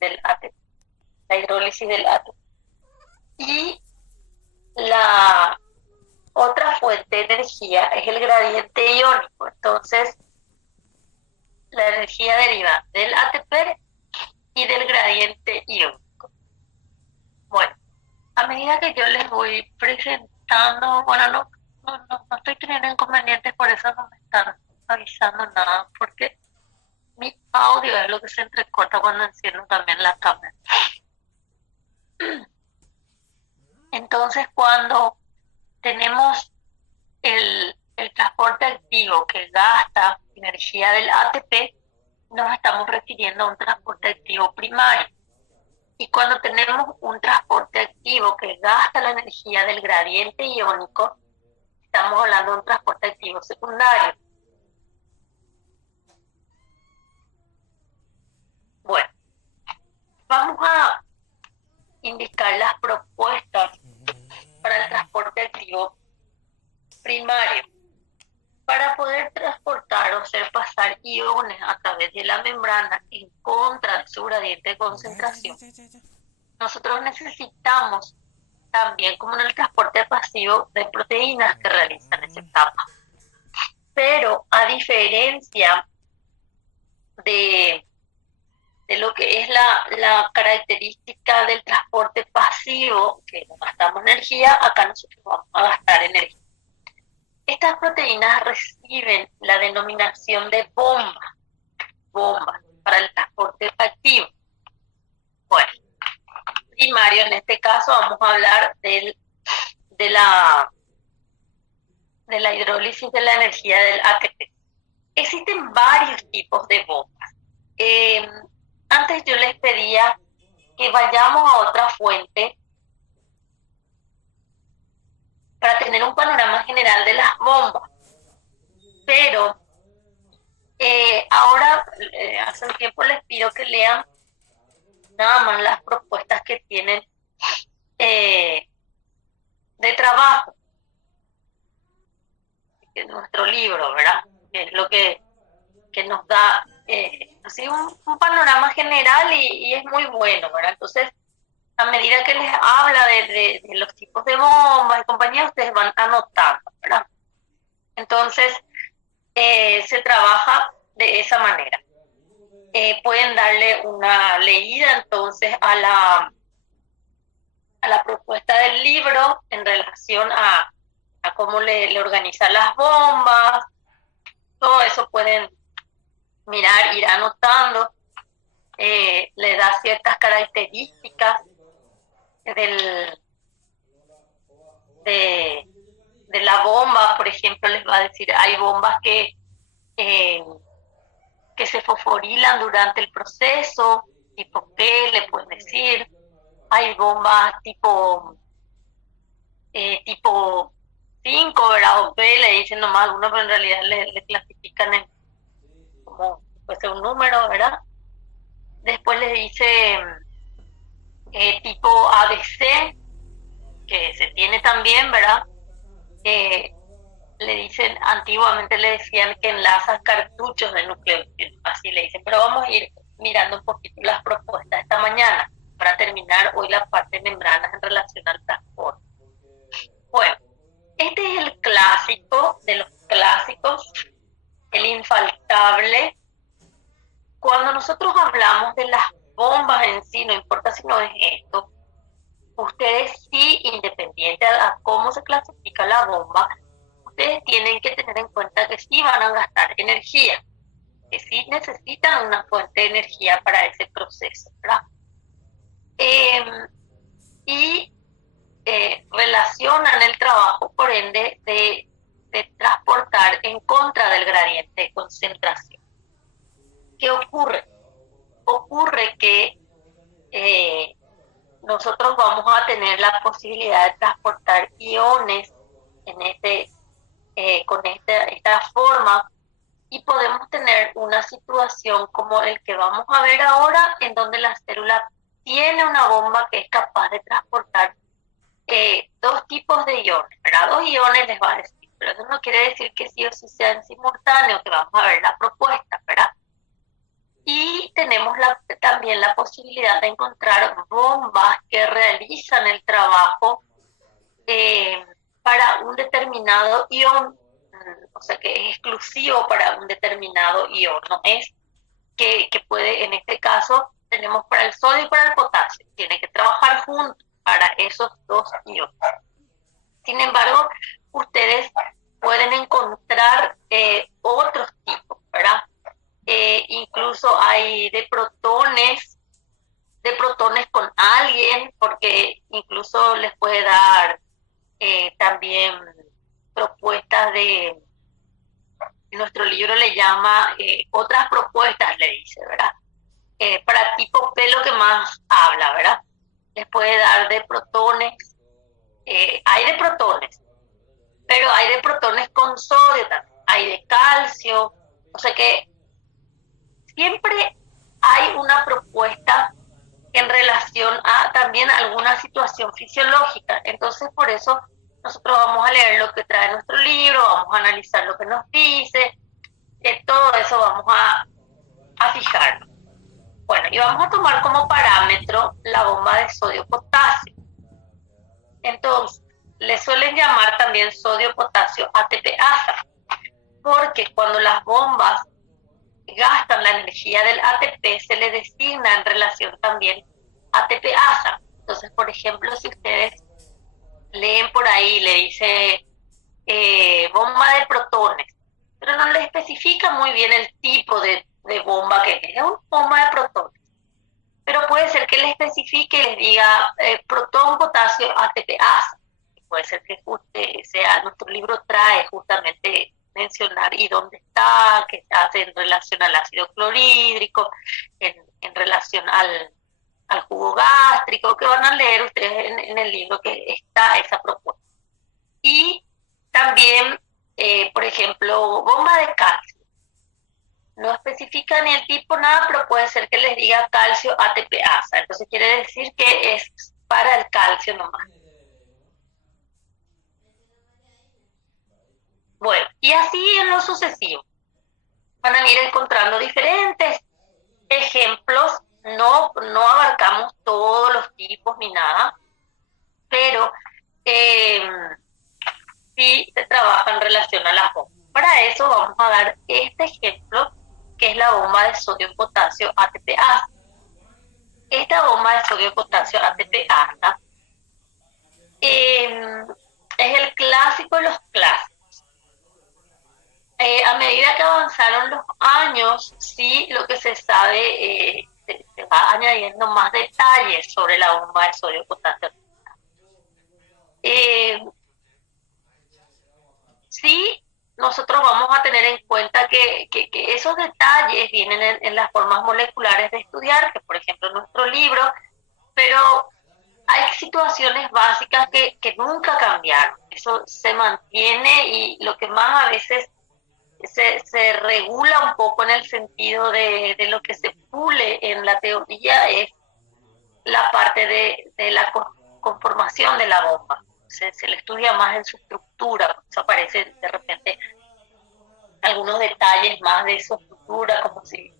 del ATP, la hidrólisis del ATP. Y la otra fuente de energía es el gradiente iónico. Entonces, la energía deriva del ATP y del gradiente iónico. Bueno, a medida que yo les voy presentando, bueno, no estoy teniendo inconvenientes, por eso no me están avisando nada, porque mi audio es lo que se entrecorta cuando enciendo también la cámara. Entonces, cuando tenemos el transporte activo que gasta energía del ATP, nos estamos refiriendo a un transporte activo primario. Y cuando tenemos un transporte activo que gasta la energía del gradiente iónico, estamos hablando de un transporte activo secundario. Bueno, vamos a indicar las propuestas para el transporte activo primario. Para poder transportar o hacer pasar iones a través de la membrana en contra de su gradiente de concentración, nosotros necesitamos también, como en el transporte pasivo, de proteínas que realizan esa etapa. Pero a diferencia de lo que es la característica del transporte pasivo, que no gastamos energía, acá nosotros vamos a gastar energía. Estas proteínas reciben la denominación de bomba para el transporte activo. Bueno, primario, en este caso vamos a hablar de la hidrólisis de la energía del ATP. Existen varios tipos de bombas. Antes yo les pedía que vayamos a otra fuente para tener un panorama general de las bombas. Pero ahora, hace un tiempo les pido que lean nada más las propuestas que tienen de trabajo, que es nuestro libro, ¿verdad? Que es lo que nos da así un panorama general y es muy bueno, ¿verdad? Entonces, a medida que les habla de los tipos de bombas y compañía, ustedes van anotando, ¿verdad? Entonces, se trabaja de esa manera. Pueden darle una leída entonces a la propuesta del libro en relación a cómo le organizan las bombas. Todo eso pueden mirar, ir anotando. Le da ciertas características de la bomba. Por ejemplo, les va a decir, hay bombas que se fosforilan durante el proceso, tipo P, le pueden decir. Hay bombas tipo 5, ¿verdad? O P, le dicen nomás algunos, pero en realidad le clasifican como puede ser un número, ¿verdad? Después le dice tipo ABC, que se tiene también, ¿verdad? Le dicen, antiguamente le decían que enlaza cartuchos de nucleótidos, así le dicen, pero vamos a ir mirando un poquito las propuestas esta mañana para terminar hoy la parte de membranas en relación al transporte. Bueno, este es el clásico de los clásicos, el infaltable. Cuando nosotros hablamos de las bombas en sí, no importa si no es esto, ustedes sí, independiente a cómo se clasifica la bomba, ustedes tienen que tener en cuenta que sí van a gastar energía, que sí necesitan una fuente de energía para ese proceso, ¿verdad? Y relacionan el trabajo, por ende, de transportar en contra del gradiente de concentración. ¿Qué ocurre? Ocurre que nosotros vamos a tener la posibilidad de transportar iones con esta forma, y podemos tener una situación como el que vamos a ver ahora, en donde la célula tiene una bomba que es capaz de transportar dos tipos de iones, ¿verdad? Dos iones les va a decir, pero eso no quiere decir que sí o sí sean simultáneos, que vamos a ver la propuesta, ¿verdad? Y tenemos también la posibilidad de encontrar bombas que realizan el trabajo para un determinado ion, o sea que es exclusivo para un determinado ion, no es que puede, en este caso, tenemos para el sodio y para el potasio, tiene que trabajar juntos para esos dos iones. Sin embargo, ustedes pueden encontrar otros tipos, ¿verdad? Incluso hay de protones con alguien, porque incluso les puede dar también propuestas nuestro libro le llama otras propuestas, le dice, ¿verdad? Para tipo P lo que más habla, ¿verdad? Les puede dar de protones, hay de protones, pero hay de protones con sodio también, hay de calcio, o sea que siempre hay una propuesta en relación a también alguna situación fisiológica. Entonces, por eso nosotros vamos a leer lo que trae nuestro libro, vamos a analizar lo que nos dice, todo eso vamos a fijarnos. Bueno, y vamos a tomar como parámetro la bomba de sodio-potasio. Entonces, le suelen llamar también sodio-potasio ATP-ASA, porque cuando las bombas gastan la energía del ATP, se le designa en relación también ATP-ASA. Entonces, por ejemplo, si ustedes leen por ahí, le dice bomba de protones, pero no le especifica muy bien el tipo de bomba que es una bomba de protones. Pero puede ser que le especifique y les diga protón, potasio, ATP-ASA. Puede ser que sea, nuestro libro trae justamente mencionar y dónde está, qué se hace en relación al ácido clorhídrico, en relación al jugo gástrico, que van a leer ustedes en el libro que está esa propuesta. Y también, por ejemplo, bomba de calcio. No especifica ni el tipo, nada, pero puede ser que les diga calcio ATP-ASA. Entonces quiere decir que es para el calcio nomás. Bueno, y así en lo sucesivo. Van a ir encontrando diferentes ejemplos. No abarcamos todos los tipos ni nada, pero sí se trabaja en relación a las bombas. Para eso vamos a dar este ejemplo, que es la bomba de sodio-potasio ATP-ASA. Esta bomba de sodio-potasio ATP-ASA es el clásico de los clásicos. A medida que avanzaron los años, sí, lo que se sabe, se va añadiendo más detalles sobre la bomba de sodio-potasio. Sí, nosotros vamos a tener en cuenta que esos detalles vienen en las formas moleculares de estudiar, que por ejemplo en nuestro libro, pero hay situaciones básicas que nunca cambiaron. Eso se mantiene y lo que más a veces se regula un poco en el sentido de lo que se pule en la teoría es la parte de la conformación de la bomba. Se le estudia más en su estructura, por eso aparecen de repente algunos detalles más de su estructura, como si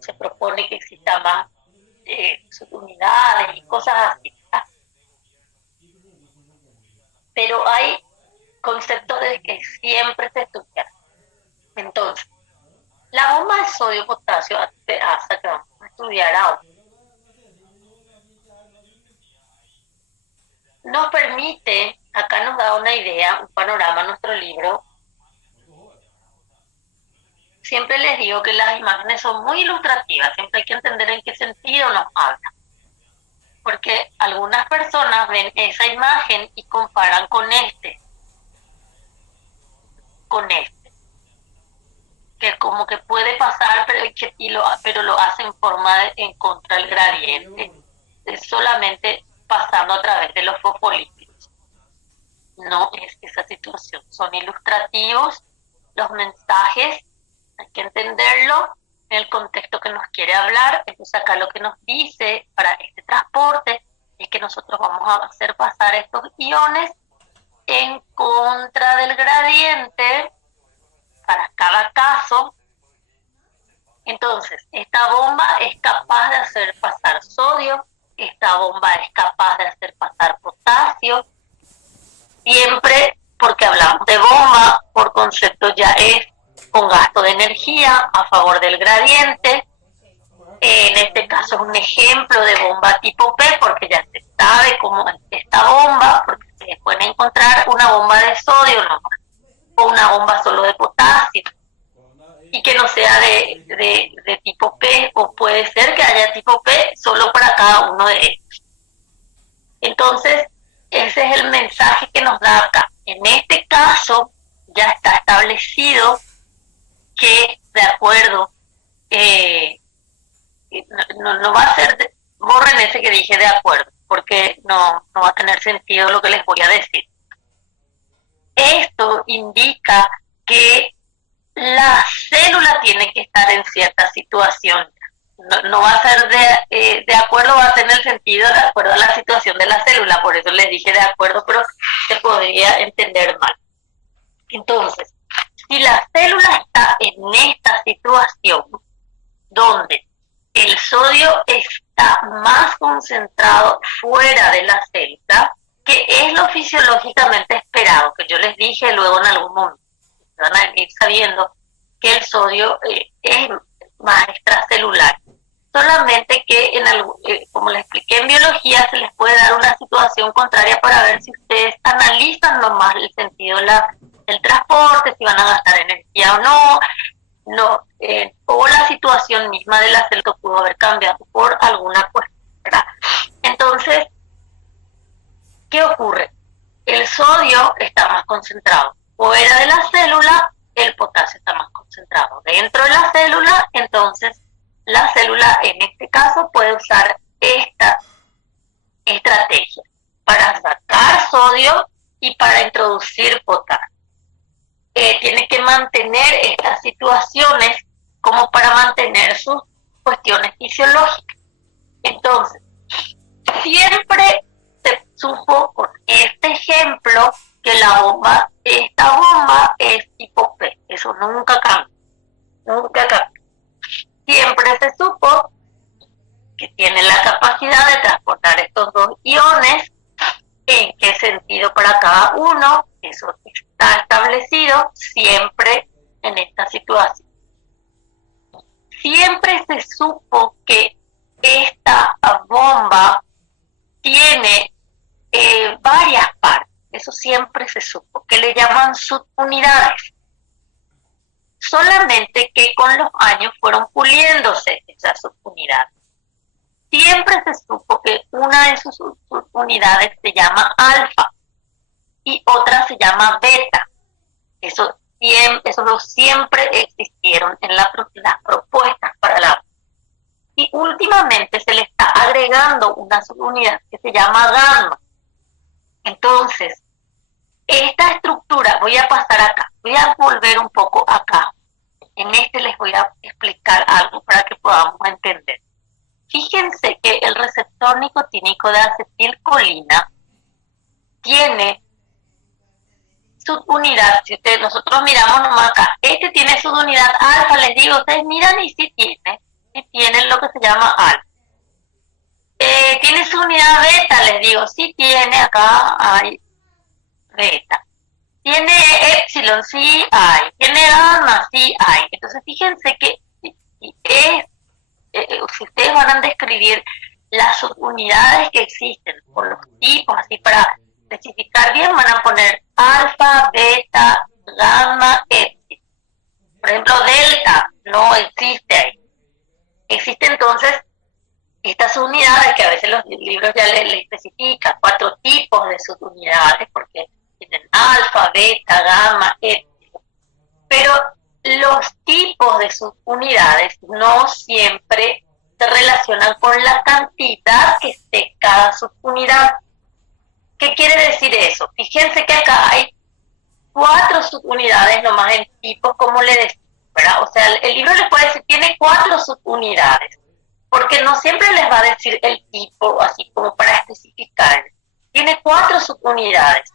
se propone que exista más subunidades y cosas así. Pero hay conceptos de que siempre se estudian. Entonces, la bomba de sodio-potasio ATP-ASA que vamos a estudiar ahora nos permite, acá nos da una idea, un panorama nuestro libro. Siempre les digo que las imágenes son muy ilustrativas, siempre hay que entender en qué sentido nos habla. Porque algunas personas ven esa imagen y comparan con este, que como que puede pasar, pero lo hace en forma en contra del gradiente, es solamente pasando a través de los fosfolípidos. No es esa situación, son ilustrativos los mensajes, hay que entenderlo en el contexto que nos quiere hablar. Entonces acá lo que nos dice para este transporte es que nosotros vamos a hacer pasar estos iones en contra del gradiente para cada caso, Entonces, esta bomba es capaz de hacer pasar sodio, esta bomba es capaz de hacer pasar potasio, siempre porque hablamos de bomba, por concepto ya es con gasto de energía a favor del gradiente. En este caso es un ejemplo de bomba tipo P porque ya se sabe cómo es esta bomba, porque se puede encontrar una bomba de sodio nomás, o una bomba solo de potasio, y que no sea de tipo P, o puede ser que haya tipo P solo para cada uno de ellos. Entonces, ese es el mensaje que nos da acá. En este caso, ya está establecido que, de acuerdo, no va a ser, borren ese que dije de acuerdo, porque no va a tener sentido lo que les voy a decir. Esto indica que la célula tiene que estar en cierta situación. No va a ser de acuerdo, va a ser en el sentido de acuerdo a la situación de la célula, por eso les dije de acuerdo, pero se podría entender mal. Entonces, si la célula está en esta situación donde el sodio está más concentrado fuera de la célula, que es lo fisiológicamente esperado, que yo les dije luego en algún momento, van a ir sabiendo que el sodio es más extracelular. Solamente que, como les expliqué en biología, se les puede dar una situación contraria para ver si ustedes analizan nomás el sentido del transporte, si van a gastar energía o no, o la situación misma de la célula pudo haber cambiado por alguna cuestión, ¿verdad? Entonces, ¿qué ocurre? El sodio está más concentrado. Fuera de la célula, el potasio está más concentrado. Dentro de la célula, entonces, la célula en este caso puede usar esta estrategia para sacar sodio y para introducir potasio. Tiene que mantener estas situaciones como para mantener sus cuestiones fisiológicas. Entonces, siempre se supo con este ejemplo que esta bomba es tipo P. Eso nunca cambia. Nunca cambia. Siempre se supo que tiene la capacidad de transportar estos dos iones. ¿En qué sentido para cada uno? Eso está establecido siempre en esta situación. Siempre se supo que esta bomba tiene varias partes. Eso siempre se supo, que le llaman subunidades. Solamente que con los años fueron puliéndose esas subunidades. Siempre se supo que una de sus subunidades se llama alfa y otra se llama beta. Eso siempre existieron en las propuestas para la. Y últimamente se le está agregando una subunidad que se llama gamma. Entonces, esta estructura, voy a pasar acá, voy a volver un poco acá. En este les voy a explicar algo para que podamos entender. Fíjense que el receptor nicotínico de acetilcolina tiene subunidad. Si nosotros miramos nomás acá, este tiene subunidad alfa, les digo, ustedes miran y sí tiene lo que se llama alfa. Tiene subunidad beta, les digo, sí tiene, acá hay beta. Tiene epsilon, sí hay. Tiene gamma, sí hay. Entonces fíjense que si ustedes van a describir las subunidades que existen por los tipos, así para especificar bien, van a poner alfa, beta, gamma, epsilon. Por ejemplo, delta no existe ahí. Existe entonces estas subunidades que a veces los libros ya les especifican, 4 tipos de subunidades, porque tienen alfa, beta, gamma, epsilon. Pero los tipos de subunidades no siempre se relacionan con la cantidad que esté cada subunidad. ¿Qué quiere decir eso? Fíjense que acá hay 4 subunidades nomás en tipos, como le decía, ¿verdad? O sea, el libro les puede decir, tiene 4 subunidades, porque no siempre les va a decir el tipo, así como para especificar. Tiene 4 subunidades.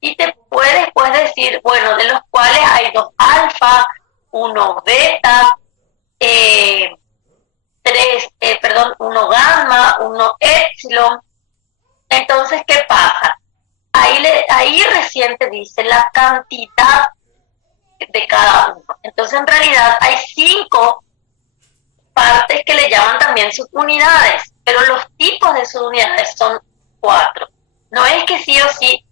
Y te puede después decir, bueno, de los cuales hay 2 alfa, 1 beta, eh, uno gamma, uno epsilon. Entonces, ¿qué pasa? Ahí recién te dice la cantidad de cada uno. Entonces, en realidad hay 5 partes que le llaman también subunidades, pero los tipos de subunidades son 4. No es que sí o sí,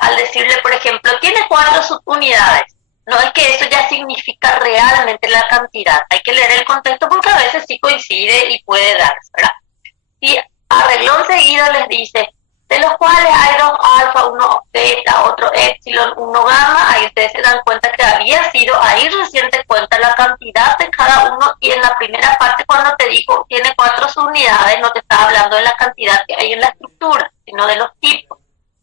al decirle, por ejemplo, tiene 4 subunidades, no es que eso ya significa realmente la cantidad. Hay que leer el contexto porque a veces sí coincide y puede darse, ¿verdad? Y a reglón seguido les dice, de los cuales hay 2 alfa, 1 beta, otro epsilon, 1 gamma. Ahí ustedes se dan cuenta que había sido, ahí recién te cuenta la cantidad de cada uno, y en la primera parte cuando te dijo tiene 4 subunidades, no te está hablando de la cantidad que hay en la estructura, sino de los tipos.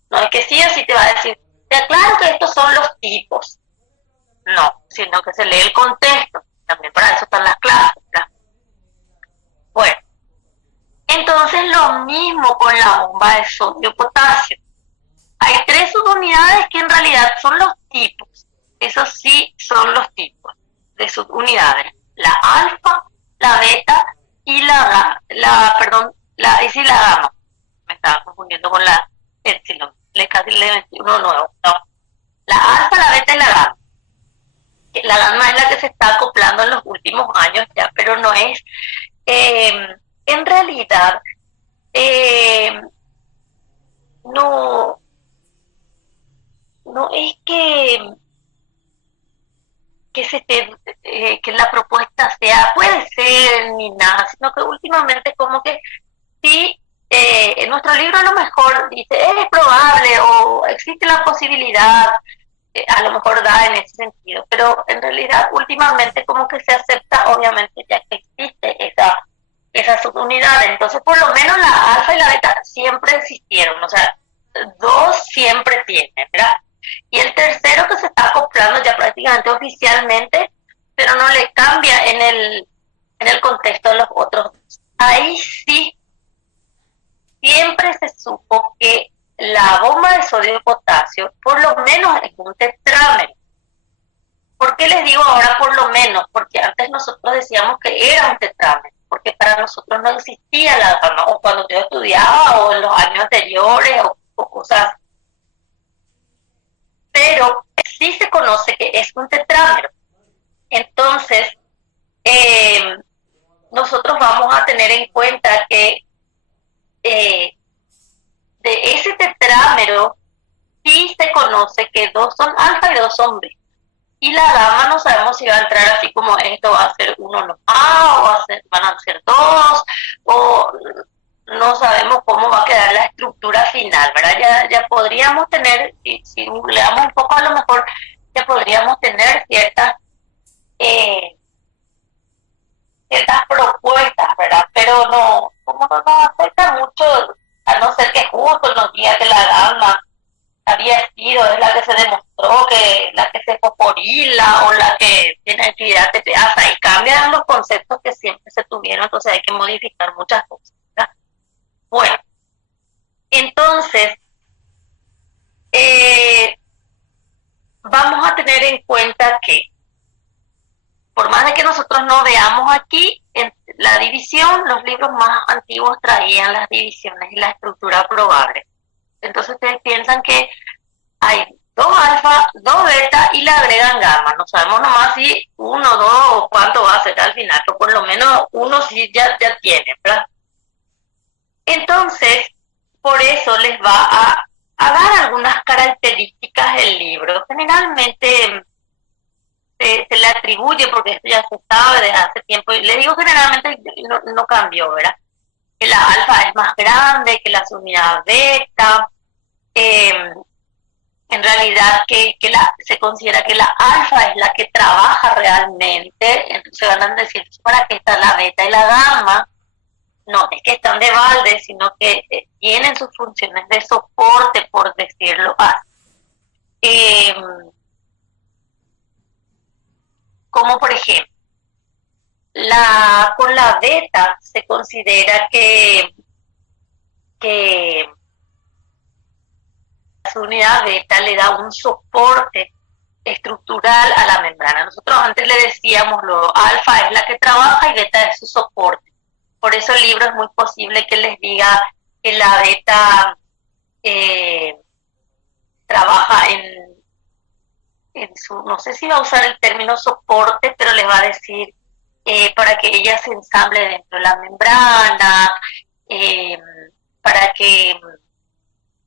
No es que sí o sí te va a decir, te aclaro que estos son los tipos. No, sino que se lee el contexto. También para eso están las clases, ¿verdad? Bueno, entonces lo mismo con la bomba de sodio-potasio. Hay 3 subunidades que en realidad son los tipos. Esos sí son los tipos de subunidades. La alfa, la beta y la gamma. Me estaba confundiendo con la epsilon. Casi le metí uno nuevo. No. La alfa, la beta y la gamma. La gamma es la que se está acoplando en los últimos años ya, pero no es... en realidad, no es que la propuesta sea, puede ser ni nada, sino que últimamente como que sí, en nuestro libro a lo mejor dice, es probable o existe la posibilidad, a lo mejor da en ese sentido, pero en realidad últimamente como que se acepta, obviamente, ya que existe esa subunidad. Entonces, por lo menos la alfa y la beta siempre existieron, o sea, 2 siempre tienen, ¿verdad? Y el tercero que se está acoplando ya prácticamente oficialmente, pero no le cambia en el contexto de los otros 2. Ahí sí, siempre se supo que la bomba de sodio y potasio, por lo menos es un tetrámero. ¿Por qué les digo ahora por lo menos? Porque antes nosotros decíamos que era un tetrámero, porque para nosotros no existía la gamma, o cuando yo estudiaba, o en los años anteriores, o cosas. Pero sí se conoce que es un tetrámero. Entonces, nosotros vamos a tener en cuenta que de ese tetrámero sí se conoce que 2 son alfa y 2 son beta. Y la gamma no sabemos si va a entrar así como esto, va a ser 1 no A, o van a ser 2, o no sabemos cómo va a quedar la estructura final, ¿verdad? Ya podríamos tener, si googleamos un poco, a lo mejor ya podríamos tener ciertas propuestas, ¿verdad? Pero no, como no nos afecta mucho, a no ser que justo nos diga que la gamma había sido, es la que se demostró, que la que se fosforila o la que tiene actividad teteasa, y cambian los conceptos que siempre se tuvieron, entonces hay que modificar muchas cosas, ¿verdad? Bueno, entonces vamos a tener en cuenta que por más de que nosotros no veamos aquí en la división, los libros más antiguos traían las divisiones y la estructura probable. Entonces ustedes piensan que hay 2 alfa, 2 beta y le agregan gamma. No sabemos nomás si 1, 2 o cuánto va a ser al final, pero por lo menos 1 sí ya tiene, ¿verdad? Entonces, por eso les va a dar algunas características del libro. Generalmente se le atribuye, porque esto ya se sabe desde hace tiempo, y le digo generalmente no cambió, ¿verdad? Que la alfa es más grande que la unidad beta, en realidad que se considera que la alfa es la que trabaja realmente, entonces van a decir, ¿para qué está la beta y la gamma? No es que están de balde, sino que tienen sus funciones de soporte, por decirlo así. Como por ejemplo, con la beta se considera que la unidad beta le da un soporte estructural a la membrana. Nosotros antes le decíamos, lo alfa es la que trabaja y beta es su soporte. Por eso el libro es muy posible que les diga que la beta trabaja en su, no sé si va a usar el término soporte, pero les va a decir para que ella se ensamble dentro de la membrana, para que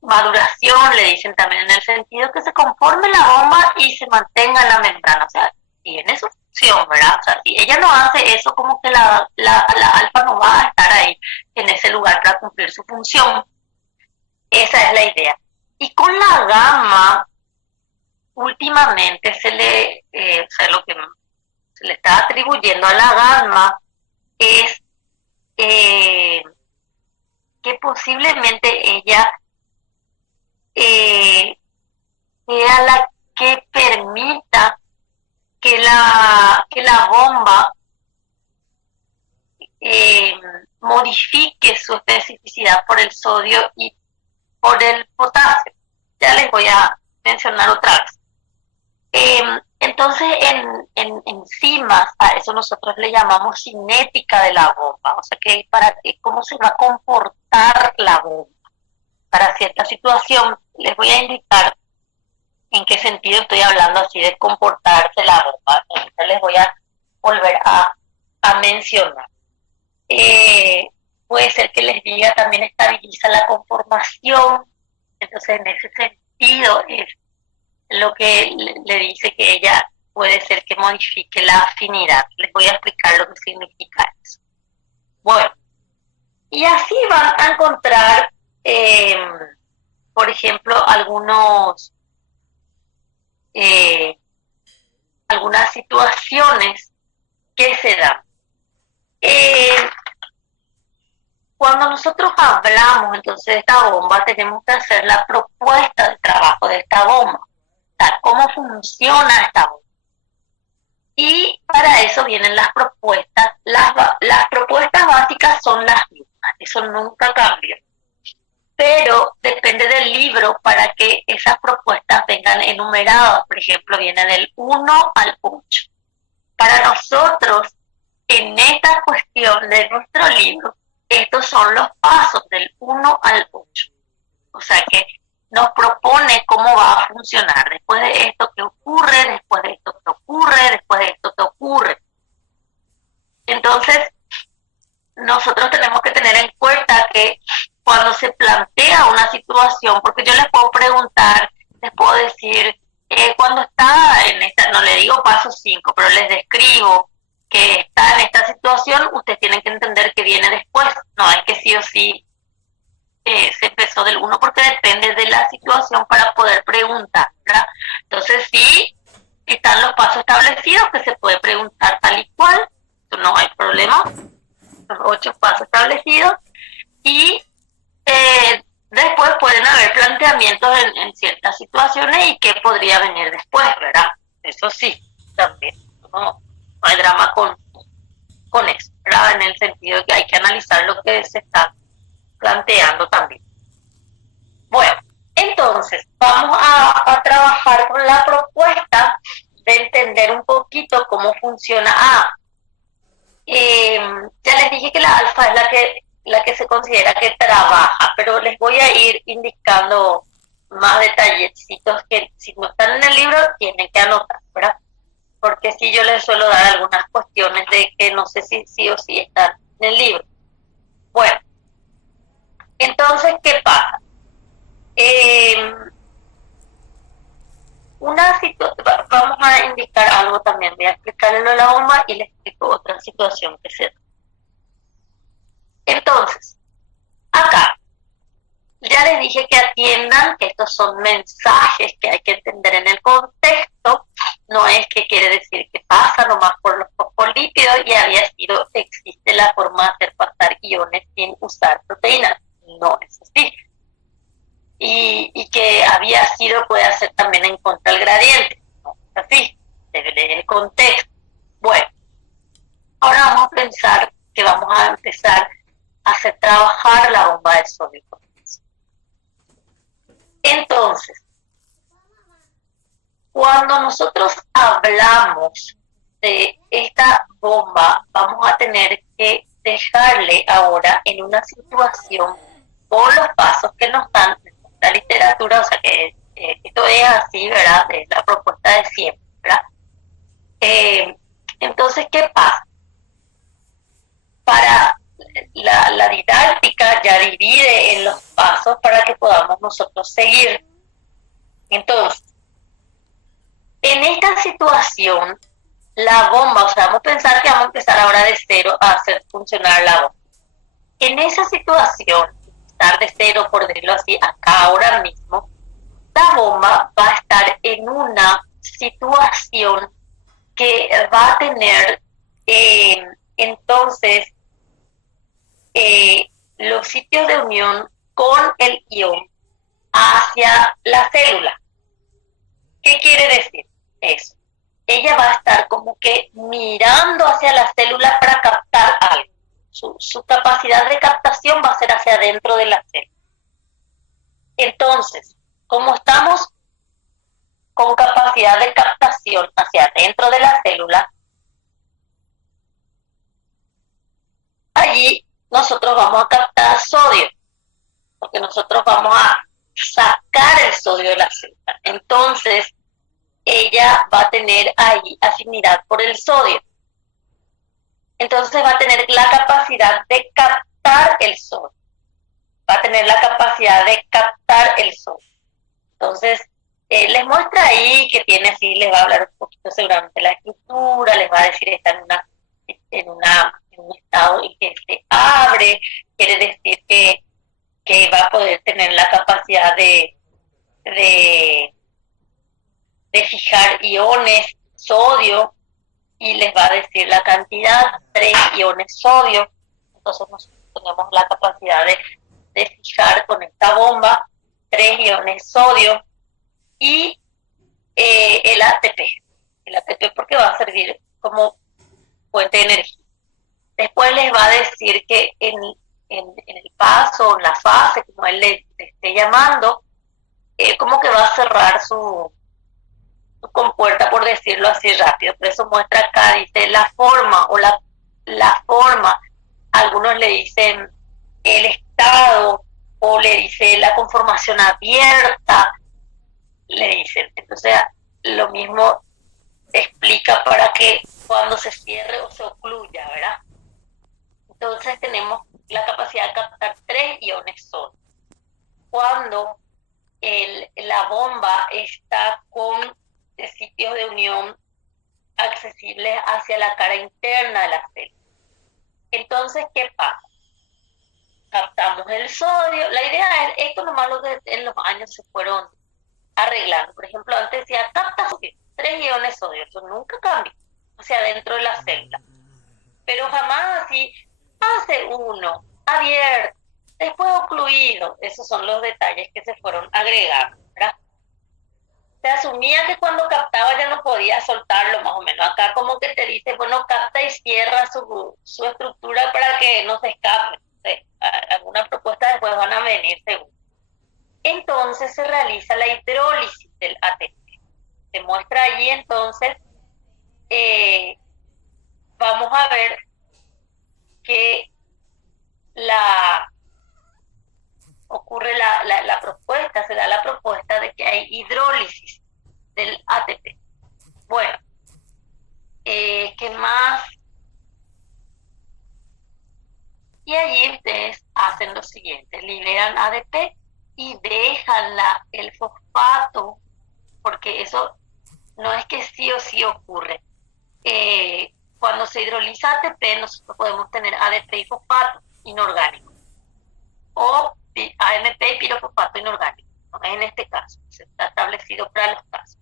maduración, le dicen también en el sentido que se conforme la bomba y se mantenga en la membrana, o sea, tiene su función, ¿verdad? O sea, si ella no hace eso, como que la alfa no va a estar ahí en ese lugar para cumplir su función. Esa es la idea. Y con la gamma, últimamente o sea, lo que se le está atribuyendo a la gamma es que posiblemente ella sea la que permita que la bomba modifique su especificidad por el sodio y por el potasio. Ya les voy a mencionar otra vez. Entonces, en enzimas, a eso nosotros le llamamos cinética de la bomba, o sea, que cómo se va a comportar la bomba para cierta situación. Les voy a indicar en qué sentido estoy hablando así de comportarse la bomba. Entonces les voy a volver a mencionar. Puede ser que les diga también estabiliza la conformación, entonces en ese sentido es lo que le dice que ella puede ser que modifique la afinidad. Les voy a explicar lo que significa eso. Bueno, y así van a encontrar, por ejemplo, algunas situaciones que se dan. Cuando nosotros hablamos entonces de esta bomba, tenemos que hacer la propuesta de trabajo de esta bomba, o sea, cómo funciona esta bomba. Y para eso vienen las propuestas. Las propuestas básicas son las mismas, eso nunca cambia. Pero depende del libro para que esas propuestas vengan enumeradas. Por ejemplo, viene del 1 al 8. Para nosotros, en esta cuestión de nuestro libro, estos son los pasos del 1 al 8. O sea que nos propone cómo va a funcionar. Después de esto que ocurre, después de esto que ocurre, después de esto que ocurre. Entonces, nosotros tenemos que tener en cuenta que cuando se plantea una situación, porque yo les puedo preguntar, les puedo decir, cuando está en esta, no le digo paso 5, pero les describo que está en esta situación, ustedes tienen que entender que viene después, no es que sí o sí se empezó del 1, porque depende de la situación para poder preguntar, ¿verdad? Entonces sí, están los pasos establecidos que se puede preguntar tal y cual, no hay problema, los 8 pasos establecidos, y después pueden haber planteamientos en ciertas situaciones y qué podría venir después, ¿verdad? Eso sí, también, no hay drama con eso, ¿verdad? En el sentido de que hay que analizar lo que se está planteando también. Bueno, entonces vamos a trabajar con la propuesta de entender un poquito cómo funciona. Ya les dije que la alfa es la que se considera que trabaja, pero les voy a ir indicando más detallecitos que si no están en el libro tienen que anotar, ¿verdad? Porque si yo les suelo dar algunas cuestiones de que no sé si sí o sí están en el libro. Bueno, entonces, ¿qué pasa? Vamos a indicar algo también, voy a explicarle lo de la bomba y les explico otra situación que se da. Entonces, acá, ya les dije que atiendan que estos son mensajes que hay que entender en el contexto, no es que quiere decir que pasa nomás por los fosfolípidos y existe la forma de hacer pasar iones sin usar proteínas, no es así. Y que puede hacer también en contra del gradiente, no es así, debe leer el contexto. Bueno, ahora vamos a pensar que vamos a empezar a hacer trabajar la bomba de sodio. Entonces, Cuando nosotros hablamos de esta bomba, vamos a tener que dejarle ahora en una situación con los pasos que nos dan la literatura, o sea que esto es así, ¿verdad? Es la propuesta de siempre, ¿verdad? Entonces, ¿qué pasa? Para la didáctica ya divide en los pasos para que podamos nosotros seguir. Entonces, en esta situación, la bomba, o sea, vamos a pensar que vamos a empezar ahora de cero a hacer funcionar la bomba. En esa situación, estar de cero, por decirlo así, acá ahora mismo, la bomba va a estar en una situación que va a tener entonces los sitios de unión con el ion hacia la célula. ¿Qué quiere decir eso? Ella va a estar como que mirando hacia la célula para captar algo. Su capacidad de captación va a ser hacia adentro de la célula. Entonces, como estamos con capacidad de captación hacia adentro de la célula, allí nosotros vamos a captar sodio, porque nosotros vamos a sacar el sodio de la célula. Entonces, ella va a tener ahí afinidad por el sodio. Entonces va a tener la capacidad de captar el sodio. Va a tener la capacidad de captar el sodio. Entonces, les muestra ahí que tiene así, les va a hablar un poquito seguramente la estructura, les va a decir está en un estado en que se abre, quiere decir que va a poder tener la capacidad de fijar iones sodio, y les va a decir la cantidad, 3 iones sodio. Entonces nosotros tenemos la capacidad de fijar con esta bomba 3 iones sodio y el ATP. El ATP porque va a servir como fuente de energía. Después les va a decir que en el paso, en la fase, como él le esté llamando, como que va a cerrar su compuerta, por decirlo así rápido. Por eso muestra acá, dice la forma o la forma. Algunos le dicen el estado o le dice la conformación abierta, le dicen. Entonces, lo mismo explica para que cuando se cierre o se ocluya, ¿verdad? Entonces, tenemos la capacidad de captar 3 iones sodio. Cuando la bomba está con sitios de unión accesibles hacia la cara interna de la célula. Entonces, ¿qué pasa? Captamos el sodio. La idea es, esto nomás lo que en los años se fueron arreglando. Por ejemplo, antes decía, capta sodio, 3 iones sodio. Eso nunca cambia hacia adentro de la célula. Pero jamás así, hace uno, abierto, después ocluido. Esos son los detalles que se fueron agregando, ¿verdad? Se asumía que cuando captaba ya no podía soltarlo, más o menos. Acá como que te dice, bueno, capta y cierra su estructura para que no se escape. Alguna propuesta después van a venir seguro. Entonces se realiza la hidrólisis del ATP. Se muestra allí entonces, vamos a ver que ocurre la propuesta, se da la propuesta de que hay hidrólisis del ATP. Bueno, ¿qué más? Y allí ustedes hacen lo siguiente, liberan ADP y dejan el fosfato, porque eso no es que sí o sí ocurre. Cuando se hidroliza ATP, nosotros podemos tener ADP y fosfato inorgánico, o AMP y pirofosfato inorgánico, ¿no? En este caso, se está establecido para los casos.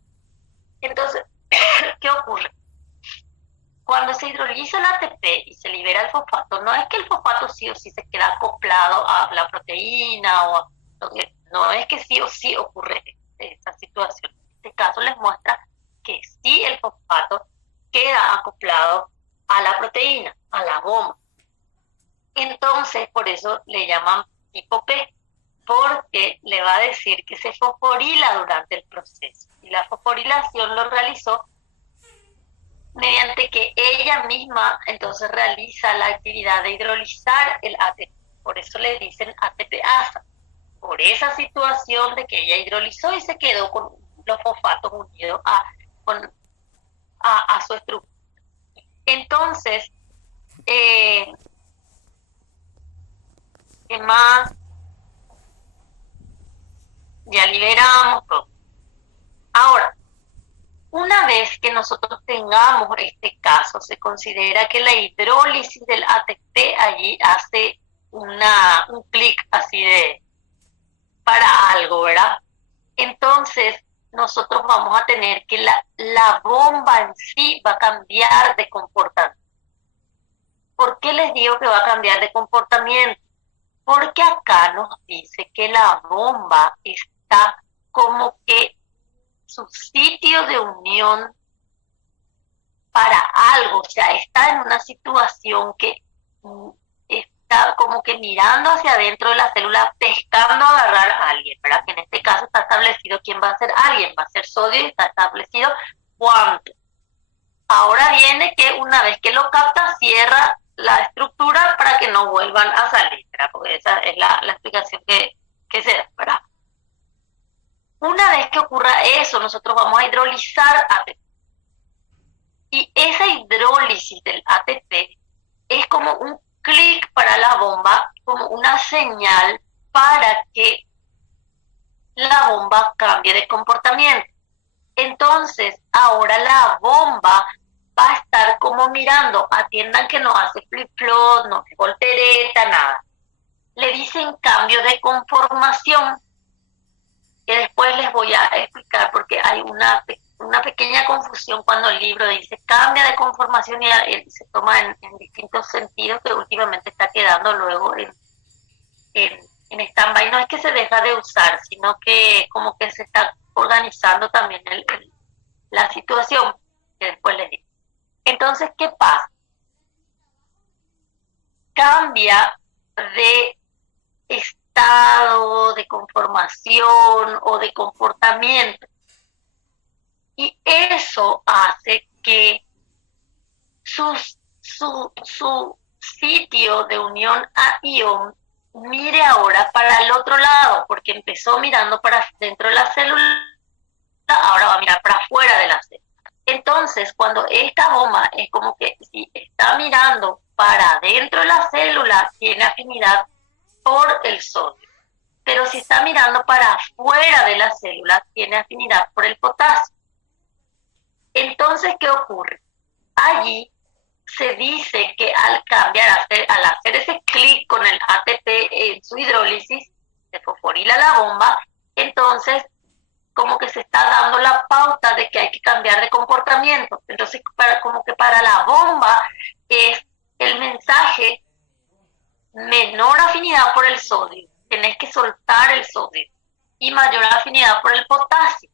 Entonces, ¿qué ocurre? Cuando se hidroliza el ATP y se libera el fosfato, no es que el fosfato sí o sí se queda acoplado a la proteína, no es que sí o sí ocurre esa situación. En este caso les muestra que sí el fosfato queda acoplado a la proteína, a la bomba. Entonces, por eso le llaman tipo P. porque le va a decir que se fosforila durante el proceso. Y la fosforilación lo realizó mediante que ella misma entonces realiza la actividad de hidrolizar el ATP. Por eso le dicen ATPasa. Por esa situación de que ella hidrolizó y se quedó con los fosfatos unidos a su estructura. Entonces, ¿qué más? Ya liberamos todo. Ahora, una vez que nosotros tengamos este caso, se considera que la hidrólisis del ATP allí hace un clic así para algo, ¿verdad? Entonces, nosotros vamos a tener que la bomba en sí va a cambiar de comportamiento. ¿Por qué les digo que va a cambiar de comportamiento? Porque acá nos dice que la bomba está como que su sitio de unión para algo, o sea, está en una situación que está como que mirando hacia adentro de la célula, pescando a agarrar a alguien, ¿verdad? Que en este caso está establecido quién va a ser alguien, va a ser sodio y está establecido cuánto. Ahora viene que una vez que lo capta, cierra la estructura para que no vuelvan a salir, ¿verdad? Porque esa es la explicación que se da, ¿verdad? Una vez que ocurra eso, nosotros vamos a hidrolizar ATP. Y esa hidrólisis del ATP es como un clic para la bomba, como una señal para que la bomba cambie de comportamiento. Entonces, ahora la bomba va a estar como mirando, atiendan que no hace flip-flop, no hace voltereta, nada. Le dicen cambio de conformación, que después les voy a explicar porque hay una pequeña confusión cuando el libro dice cambia de conformación y se toma en distintos sentidos que últimamente está quedando luego en stand-by. No es que se deja de usar, sino que como que se está organizando también la situación, que después les digo. Entonces, ¿qué pasa? Cambia de estado, de conformación o de comportamiento. Y eso hace que su sitio de unión a ion mire ahora para el otro lado, porque empezó mirando para dentro de la célula, ahora va a mirar para afuera de la célula. Entonces, cuando esta bomba es como que si está mirando para dentro de la célula, tiene afinidad por el sodio. Pero si está mirando para afuera de la célula, tiene afinidad por el potasio. Entonces, ¿qué ocurre? Allí se dice que al hacer ese clic con el ATP en su hidrólisis, se fosforila la bomba, entonces como que se está dando la pauta de que hay que cambiar de comportamiento. Entonces, como que para la bomba es el mensaje menor afinidad por el sodio, tenés que soltar el sodio, y mayor afinidad por el potasio,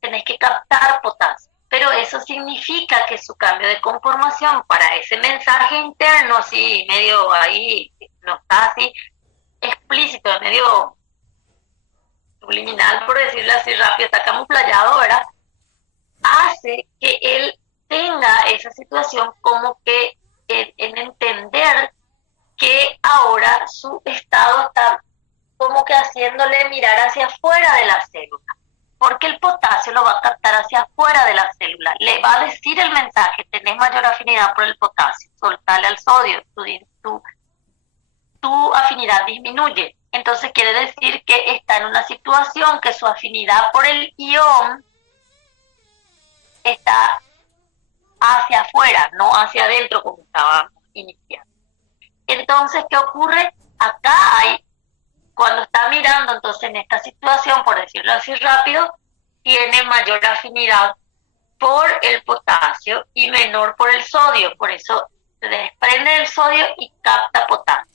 tenés que captar potasio. Pero eso significa que su cambio de conformación para ese mensaje interno, así medio ahí, no está así explícito, medio subliminal, por decirlo así rápido, está camuflado, ¿verdad? Hace que él tenga esa situación como que en entender que ahora su estado está como que haciéndole mirar hacia afuera de la célula, porque el potasio lo va a captar hacia afuera de la célula, le va a decir el mensaje, tenés mayor afinidad por el potasio, soltale al sodio, tu afinidad disminuye. Entonces quiere decir que está en una situación que su afinidad por el ion está hacia afuera, no hacia adentro como estaba iniciando. Entonces, ¿qué ocurre? Acá cuando está mirando, entonces en esta situación, por decirlo así rápido, tiene mayor afinidad por el potasio y menor por el sodio. Por eso se desprende el sodio y capta potasio.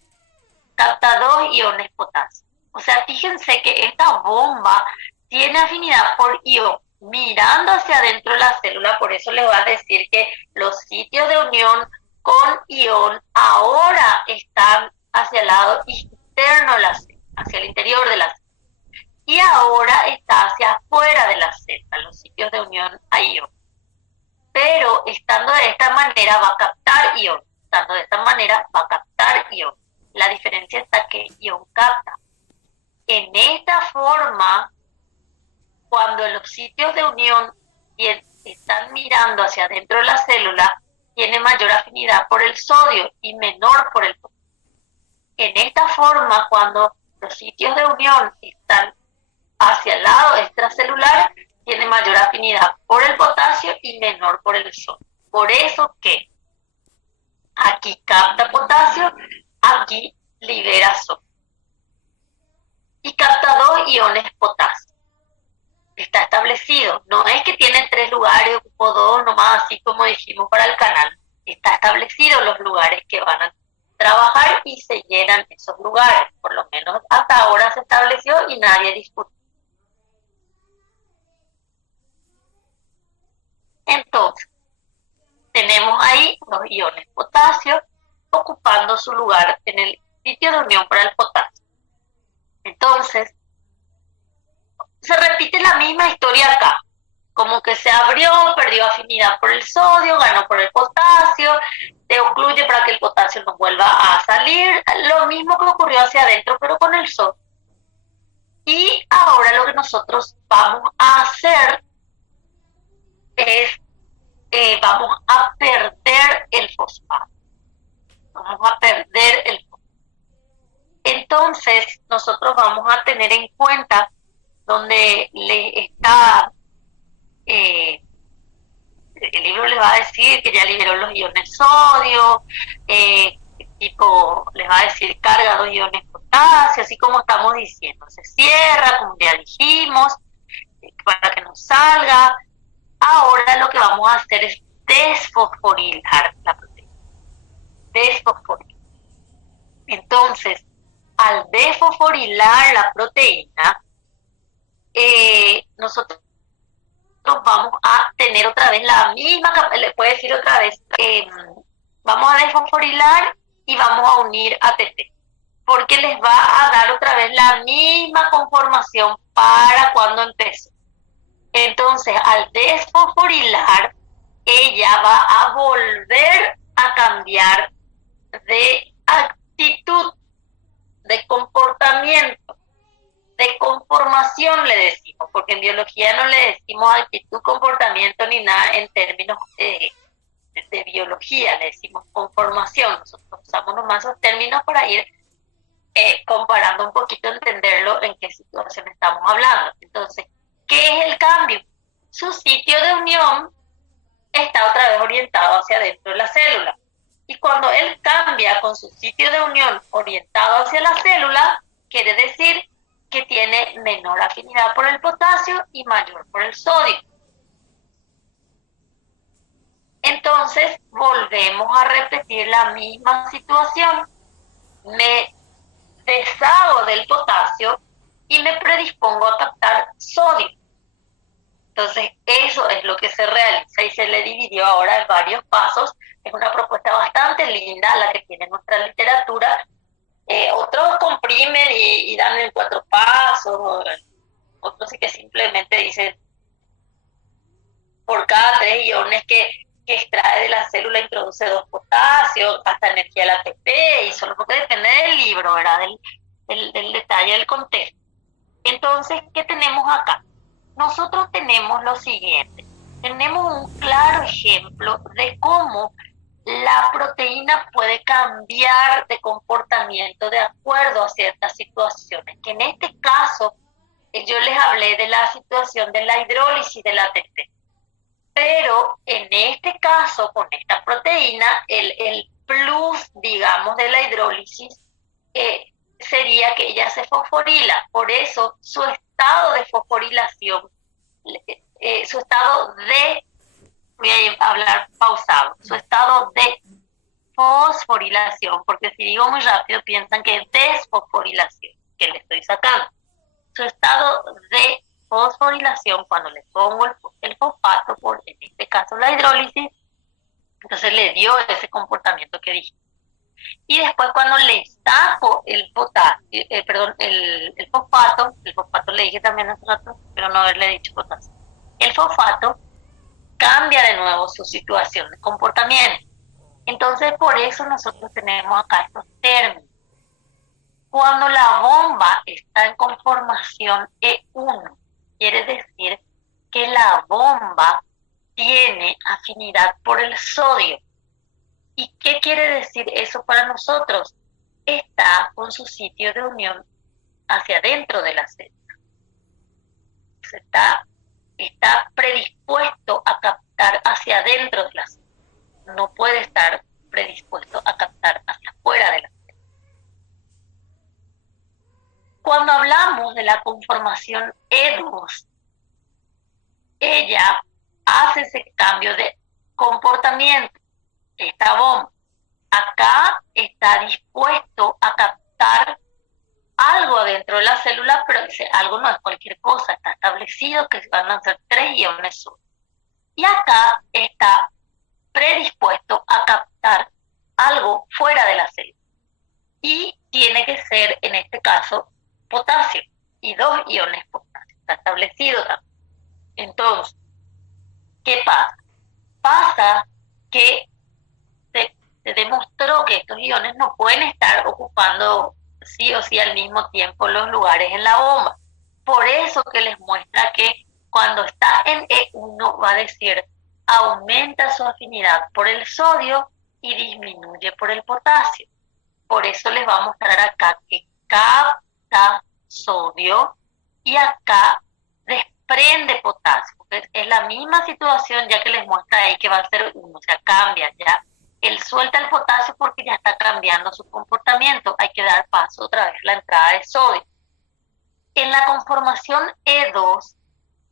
Capta 2 iones potasio. O sea, fíjense que esta bomba tiene afinidad por ion mirando hacia adentro de la célula, por eso les va a decir que los sitios de unión con ion ahora están hacia el lado interno de la célula. hacia el interior de la célula. Y ahora está hacia afuera de la célula, los sitios de unión a ion. Pero estando de esta manera va a captar ion. Estando de esta manera va a captar ion. La diferencia está que ion capta. En esta forma, cuando los sitios de unión están mirando hacia adentro de la célula, tiene mayor afinidad por el sodio y menor por el potasio. En esta forma, cuando los sitios de unión están hacia el lado extracelular, tiene mayor afinidad por el potasio y menor por el sodio. Por eso que aquí capta potasio, aquí libera sodio. Y capta 2 iones potasio. Está establecido. No es que tiene 3 lugares, ocupo 2 nomás, así como dijimos para el canal. Está establecido los lugares que van a trabajar y se llenan esos lugares. Por lo menos hasta ahora se estableció y nadie discutió. Entonces, tenemos ahí los iones potasio ocupando su lugar en el sitio de unión para el potasio. Entonces, se repite la misma historia acá. Como que se abrió, perdió afinidad por el sodio, ganó por el potasio, se ocluye para que el potasio no vuelva a salir. Lo mismo que ocurrió hacia adentro, pero con el sodio. Y ahora lo que nosotros vamos a hacer es, vamos a perder el fosfato. Vamos a perder el fosfato. Entonces, nosotros vamos a tener en cuenta donde le está, el libro les va a decir que ya liberó los iones sodio, tipo les va a decir carga 2 iones potasio, así como estamos diciendo, se cierra, como ya dijimos, para que nos salga. Ahora lo que vamos a hacer es desfosforilar la proteína. Desfosforilar. Entonces, al desfosforilar la proteína, nosotros vamos a tener otra vez la misma, le puede decir otra vez, vamos a desfosforilar y vamos a unir ATP, porque les va a dar otra vez la misma conformación para cuando empezó. Entonces, al desfosforilar, ella va a volver a cambiar de actitud, de comportamiento, de conformación le decimos, porque en biología no le decimos actitud, comportamiento ni nada en términos de biología, le decimos conformación. Nosotros usamos nomás esos términos para ir comparando un poquito, entenderlo en qué situación estamos hablando. Entonces, ¿qué es el cambio? Su sitio de unión está otra vez orientado hacia adentro de la célula. Y cuando él cambia con su sitio de unión orientado hacia la célula, quiere decir que tiene menor afinidad por el potasio y mayor por el sodio. Entonces, volvemos a repetir la misma situación. Me deshago del potasio y me predispongo a captar sodio. Entonces, eso es lo que se realiza y se le dividió ahora en varios pasos. Es una propuesta bastante linda la que tiene nuestra literatura. Otros comprimen y dan en 4 pasos, otros sí que simplemente dicen por cada 3 iones que extrae de la célula introduce 2 potasios, hasta energía del ATP, y solo porque depende del libro, ¿verdad? Del detalle del contexto. Entonces, ¿qué tenemos acá? Nosotros tenemos lo siguiente, tenemos un claro ejemplo de cómo la proteína puede cambiar de comportamiento de acuerdo a ciertas situaciones, que en este caso yo les hablé de la situación de la hidrólisis del ATP, pero en este caso con esta proteína el plus, digamos, de la hidrólisis sería que ella se fosforila, por eso su estado de fosforilación, su estado de, voy a hablar pausado, su estado de fosforilación, porque si digo muy rápido piensan que es desfosforilación, que le estoy sacando. Su estado de fosforilación, cuando le pongo el fosfato, en este caso la hidrólisis, entonces le dio ese comportamiento que dije. Y después cuando le saco el potasio, el fosfato le dije también hace rato, pero no haberle dicho potasio. El fosfato cambia de nuevo su situación de comportamiento. Entonces, por eso nosotros tenemos acá estos términos. Cuando la bomba está en conformación E1, quiere decir que la bomba tiene afinidad por el sodio. ¿Y qué quiere decir eso para nosotros? Está con su sitio de unión hacia adentro de la célula. Está predispuesto a captar hacia adentro de la célula. No puede estar predispuesto a captar hacia afuera de la célula. Cuando hablamos de la conformación E2, ella hace ese cambio de comportamiento. Esta bomba acá está dispuesto a captar algo adentro de la célula, pero ese algo no es cualquier cosa, está establecido que van a ser 3 iones sólidos. Y acá está predispuesto a captar algo fuera de la célula. Y tiene que ser, en este caso, potasio y 2 iones potasio. Está establecido también. Entonces, ¿qué pasa? Pasa que se demostró que estos iones no pueden estar ocupando sí o sí al mismo tiempo los lugares en la bomba. Por eso que les muestra que cuando está en E1 va a decir aumenta su afinidad por el sodio y disminuye por el potasio. Por eso les va a mostrar acá que capta sodio y acá desprende potasio. Es la misma situación ya que les muestra ahí que va a ser 1, o sea, cambia ya. Él suelta el potasio porque ya está cambiando su comportamiento. Hay que dar paso otra vez a la entrada de sodio. En la conformación E2,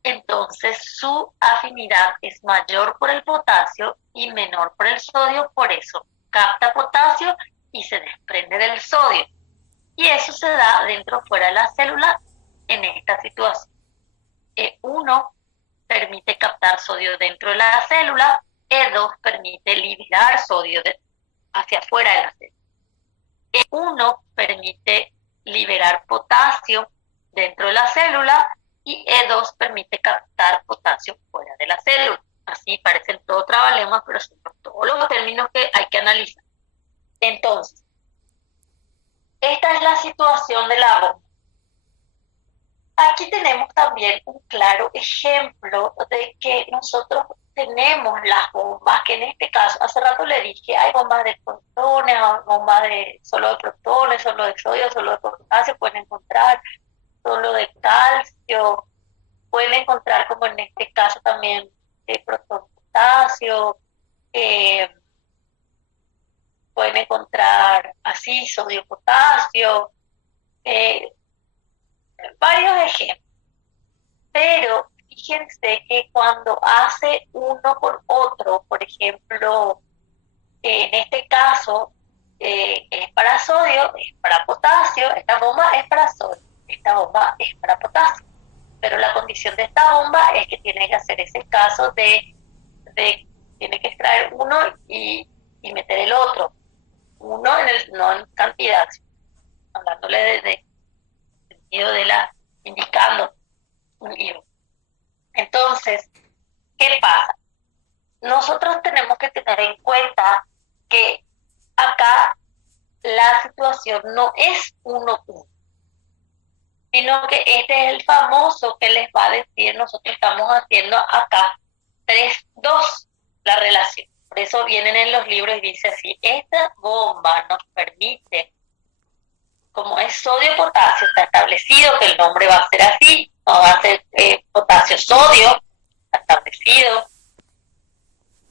entonces su afinidad es mayor por el potasio y menor por el sodio, por eso capta potasio y se desprende del sodio. Y eso se da dentro o fuera de la célula en esta situación. E1 permite captar sodio dentro de la célula, E2 permite liberar sodio hacia afuera de la célula. E1 permite liberar potasio dentro de la célula y E2 permite captar potasio fuera de la célula. Así parecen todos trabalenguas, pero son todos los términos que hay que analizar. Entonces, esta es la situación de la bomba. Aquí tenemos también un claro ejemplo de que nosotros tenemos las bombas, que en este caso, hace rato le dije, hay bombas de protones, hay bombas solo de protones, solo de sodio, solo de potasio, pueden encontrar solo de calcio, pueden encontrar como en este caso también protón-potasio, pueden encontrar así sodio-potasio, varios ejemplos. Pero fíjense que cuando hace uno con otro, por ejemplo, en este caso es para sodio, es para potasio, esta bomba es para sodio, esta bomba es para potasio. Pero la condición de esta bomba es que tiene que hacer ese caso de tiene que extraer uno y meter el otro. Uno no en cantidad, hablándole de sentido de indicando un ion. Entonces, ¿qué pasa? Nosotros tenemos que tener en cuenta que acá la situación no es 1-1, sino que este es el famoso que les va a decir, nosotros estamos haciendo acá 3-2 la relación. Por eso vienen en los libros y dice así, esta bomba nos permite, como es sodio-potasio, está establecido que el nombre va a ser así, no va a ser potasio-sodio, está establecido,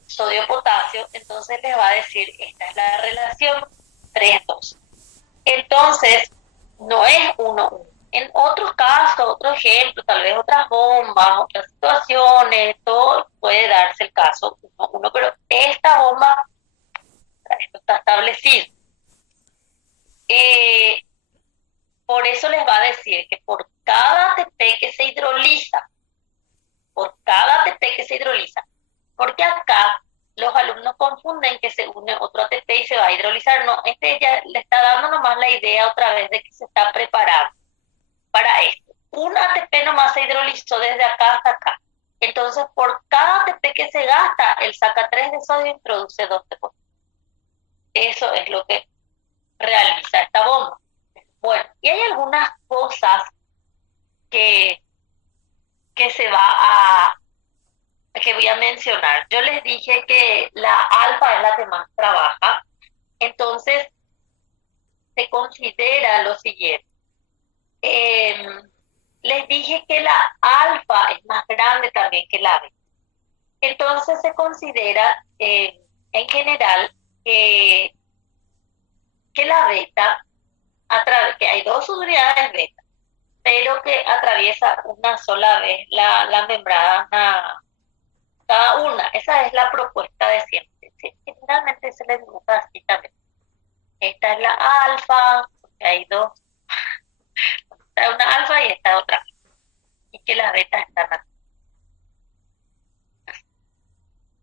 sodio-potasio, entonces les va a decir, esta es la relación 3-2. Entonces, no es 1-1. En otros casos, otro ejemplo, tal vez otras bombas, otras situaciones, todo puede darse el caso 1-1, pero esta bomba, esto está establecido. Por eso les va a decir que por cada ATP que se hidroliza, porque acá los alumnos confunden que se une otro ATP y se va a hidrolizar. No, este ya le está dando nomás la idea otra vez de que se está preparando para esto. Un ATP nomás se hidrolizó desde acá hasta acá. Entonces, por cada ATP que se gasta, él saca 3 de sodio y introduce 2 de potasio. Eso es lo que realiza esta bomba. Bueno, y hay algunas cosas que, que voy a mencionar. Yo les dije que la alfa es la que más trabaja, entonces se considera lo siguiente. Les dije que la alfa es más grande también que la beta. Entonces se considera en general que la beta, que hay 2 unidades beta, pero que atraviesa una sola vez la membrana cada una. Esa es la propuesta de siempre. Sí, generalmente se les dibuja así también. Esta es la alfa, porque hay 2. Esta es una alfa y esta otra. Y que las betas están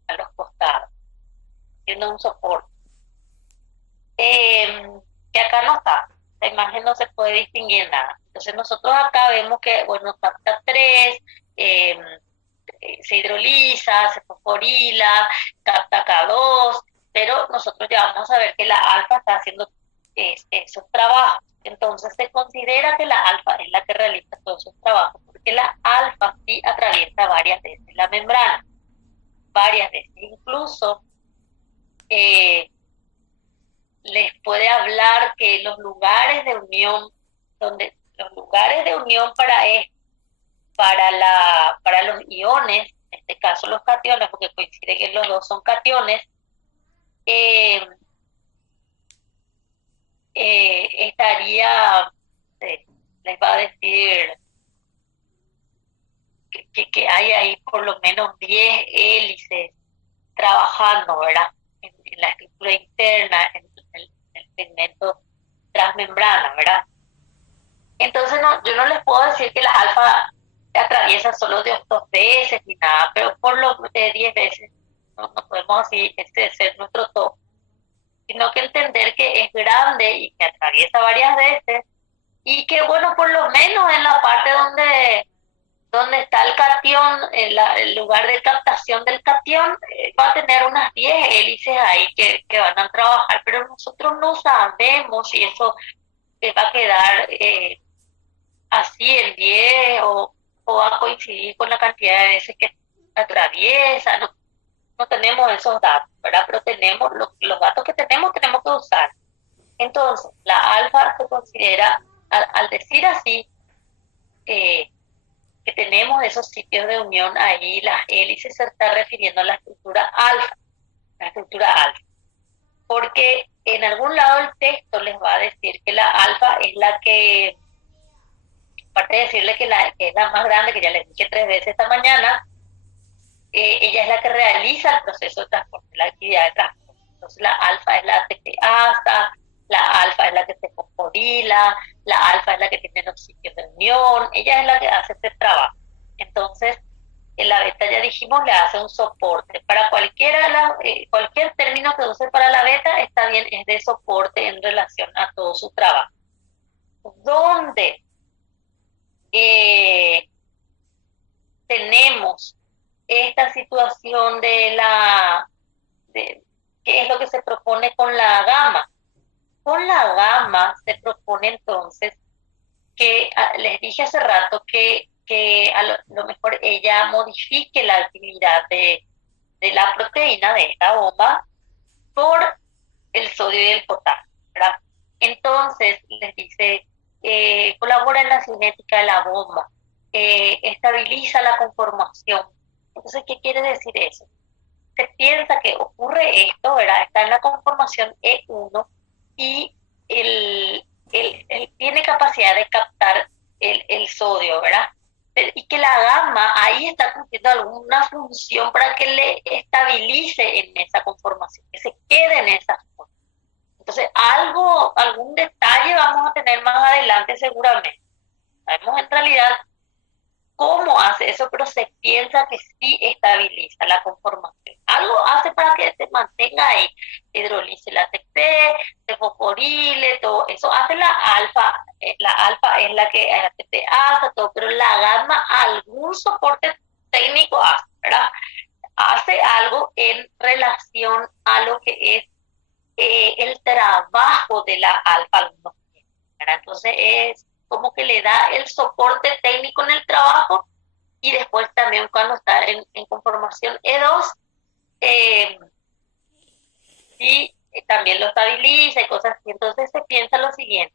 a los costados, haciendo un soporte. Que acá no está. La imagen no se puede distinguir nada. Entonces nosotros acá vemos que, bueno, capta 3, se hidroliza, se fosforila, capta K2, pero nosotros ya vamos a ver que la alfa está haciendo esos trabajos. Entonces se considera que la alfa es la que realiza todos esos trabajos, porque la alfa sí atraviesa varias veces la membrana, varias veces. Incluso les puede hablar que los lugares de unión, para los iones, en este caso los cationes, porque coincide que los dos son cationes, estaría, les va a decir que hay ahí por lo menos 10 hélices trabajando, ¿verdad? En la estructura interna, en el segmento transmembrana, ¿verdad? Entonces yo no les puedo decir que la alfa atraviesa solo de 2 veces ni nada, pero por lo de 10 veces no podemos así ser nuestro top, sino que entender que es grande y que atraviesa varias veces y que, bueno, por lo menos en la parte donde está el cation, el lugar de captación del cation, va a tener unas 10 hélices ahí que van a trabajar, pero nosotros no sabemos si eso va a quedar así en 10 o va a coincidir con la cantidad de veces que atraviesa. No tenemos esos datos, ¿verdad? Pero tenemos los datos que tenemos que usar. Entonces, la alfa se considera, al decir así, que tenemos esos sitios de unión ahí, las hélices, se está refiriendo a la estructura alfa, porque en algún lado el texto les va a decir que la alfa es la que, aparte de decirle que es la más grande, que ya les dije 3 veces esta mañana, ella es la que realiza el proceso de transporte, la actividad de transporte. Entonces la alfa es la que se asa, la alfa es la que se fosforila, la alfa es la que tiene los sitios de unión, ella es la que hace este trabajo. Entonces, en la beta, ya dijimos, le hace un soporte. Para cualquier término que use para la beta, está bien, es de soporte en relación a todo su trabajo. Donde tenemos esta situación de qué es lo que se propone con la gamma. Con la gamma se propone entonces que, les dije hace rato que a lo mejor ella modifique la actividad de la proteína de esta bomba por el sodio y el potasio, ¿verdad? Entonces les dice, colabora en la cinética de la bomba, estabiliza la conformación. Entonces, ¿qué quiere decir eso? Se piensa que ocurre esto, ¿verdad? Está en la conformación E1 y él tiene capacidad de captar el sodio, ¿verdad? Y que la gamma ahí está cumpliendo alguna función para que le estabilice en esa conformación, que se quede en esa forma. Entonces, algún detalle vamos a tener más adelante seguramente. Sabemos en realidad cómo hace eso, pero se piensa que sí estabiliza la conformación. Algo hace para que se mantenga ahí, hidrolice la ATP, se fosforile, todo eso hace la alfa es la que ATP hace, todo, pero la gamma algún soporte técnico hace, ¿verdad? Hace algo en relación a lo que es el trabajo de la alfa algunos tienen, ¿verdad? Entonces es como que le da el soporte técnico en el trabajo y después también cuando está en conformación E2 eh, y también lo estabiliza y cosas así. Entonces se piensa lo siguiente,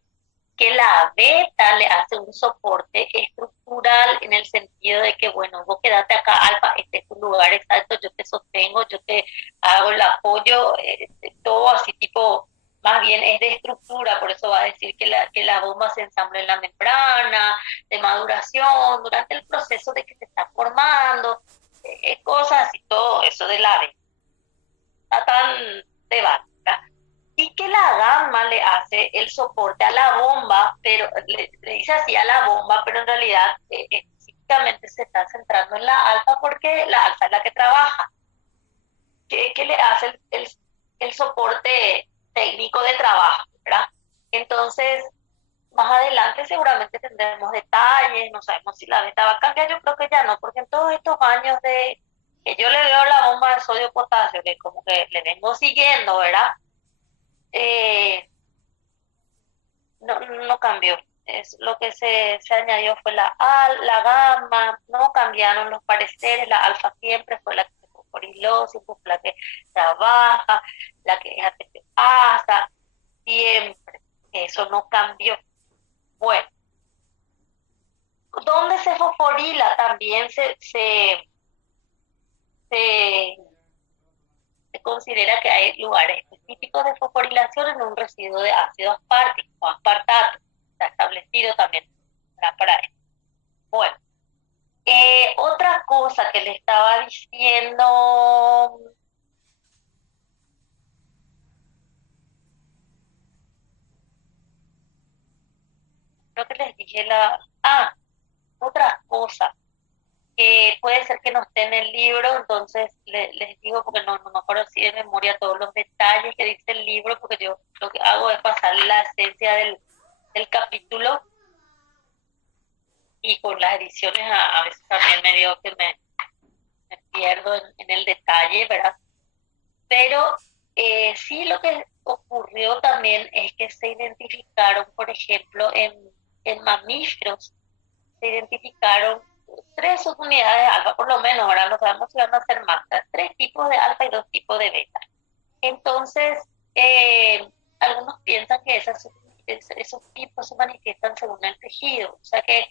que la beta le hace un soporte estructural en el sentido de que, bueno, vos quedate acá, alfa, este es tu lugar exacto, yo te sostengo, yo te hago el apoyo, todo así tipo, más bien es de estructura, por eso va a decir que la bomba se ensambla en la membrana, de maduración, durante el proceso de que se está formando, cosas así, todo eso de la beta. Está tan de base, ¿verdad? Y que la gamma le hace el soporte a la bomba, pero le dice así a la bomba, pero en realidad específicamente se está centrando en la alfa porque la alfa es la que trabaja, que le hace el soporte técnico de trabajo, ¿verdad? Entonces, más adelante seguramente tendremos detalles, no sabemos si la beta va a cambiar, yo creo que ya no, porque en todos estos años de que yo le veo la bomba de sodio potasio, que como que le vengo siguiendo, ¿verdad? Eh, no cambió. Es, lo que se añadió fue la gamma, no cambiaron los pareceres, la alfa siempre fue la que se fosforiló, siempre fue la que trabaja, la que es ATPasa, siempre. Eso no cambió. Bueno, donde se fosforila también se, se considera que hay lugares específicos de fosforilación en un residuo de ácido aspartico o aspartato. Está establecido también para eso. Bueno, otra cosa que le estaba diciendo, creo que les dije otra cosa que puede ser que no esté en el libro, entonces les digo porque no me acuerdo así de memoria todos los detalles que dice el libro, porque yo lo que hago es pasar la esencia del capítulo y con las ediciones a veces también me digo que me pierdo en el detalle, ¿verdad? Pero sí lo que ocurrió también es que se identificaron, por ejemplo, en mamíferos, se identificaron tres subunidades de alfa, por lo menos, ahora no sabemos si van a ser más, tres tipos de alfa y dos tipos de beta. Entonces, algunos piensan que esos tipos se manifiestan según el tejido, o sea que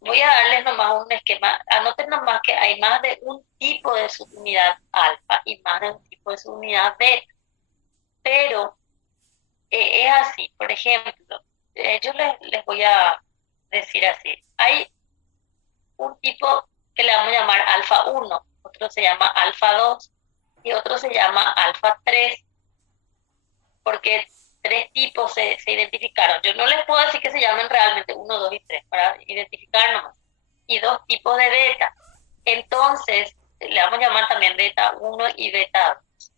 voy a darles nomás un esquema, anoten nomás que hay más de un tipo de subunidad alfa y más de un tipo de subunidad beta, pero es así, por ejemplo, yo les voy a decir así, hay un tipo que le vamos a llamar alfa 1, otro se llama alfa 2 y otro se llama alfa 3, porque tres tipos se identificaron. Yo no les puedo decir que se llamen realmente 1, 2 y 3 para identificar nomás. Y dos tipos de beta. Entonces, le vamos a llamar también beta 1 y beta 2.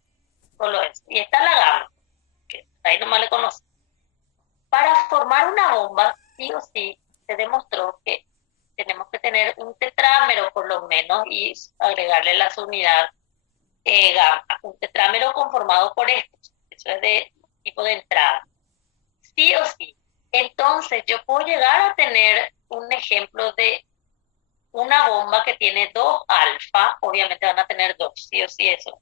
Solo eso. Y está la gamma, que ahí nomás le conocen. Para formar una bomba, sí o sí, se demostró que tenemos que tener un tetrámero por lo menos y agregarle la unidad gamma. Un tetrámero conformado por estos. Eso es de tipo de entrada. Sí o sí. Entonces, yo puedo llegar a tener un ejemplo de una bomba que tiene dos alfa, obviamente van a tener dos, sí o sí eso.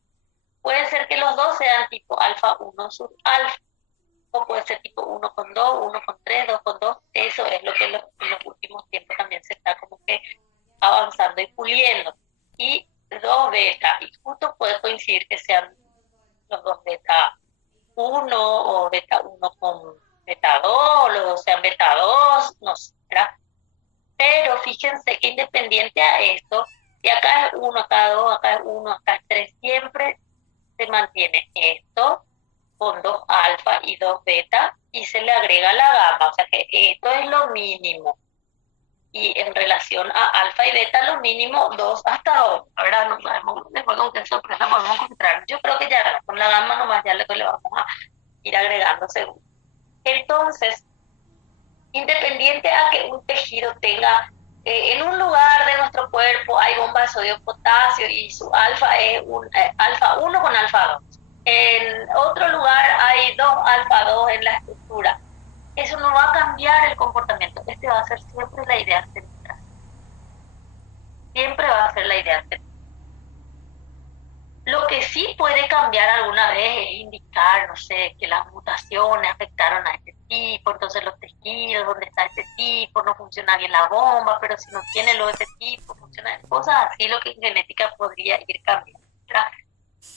Puede ser que los dos sean tipo alfa 1 sub alfa, o puede ser tipo 1 con 2, 1 con 3, 2 con 2. Eso es lo que en los últimos tiempos también se está como que avanzando y puliendo. Y dos beta, y justo puede coincidir que sean los dos beta 1 o beta 1 con beta 2, los dos sean beta 2, no sé, ¿verdad? Pero fíjense que independiente a esto, si acá es 1, acá es 2, acá es 1, acá es 3, siempre se mantiene esto con 2 alfa y 2 beta y se le agrega la gamma, o sea que esto es lo mínimo. Y en relación a alfa y beta, lo mínimo 2 hasta 2. Ahora no sabemos, después con qué sorpresa podemos encontrar. Yo creo que ya no, con la gamma nomás ya le vamos a ir agregando según. Entonces, independiente a que un tejido tenga, en un lugar de nuestro cuerpo hay bomba de sodio potasio y su alfa es un alfa 1 con alfa 2. En otro lugar hay 2 alfa 2 en la estructura. Eso no va a cambiar el comportamiento. Este va a ser siempre la idea central. Siempre va a ser la idea central. Lo que sí puede cambiar alguna vez es indicar, no sé, que las mutaciones afectaron a este tipo, entonces los tejidos donde está este tipo, no funciona bien la bomba, pero si no tiene lo de este tipo, funciona, cosas así, lo que en genética podría ir cambiando, ¿verdad?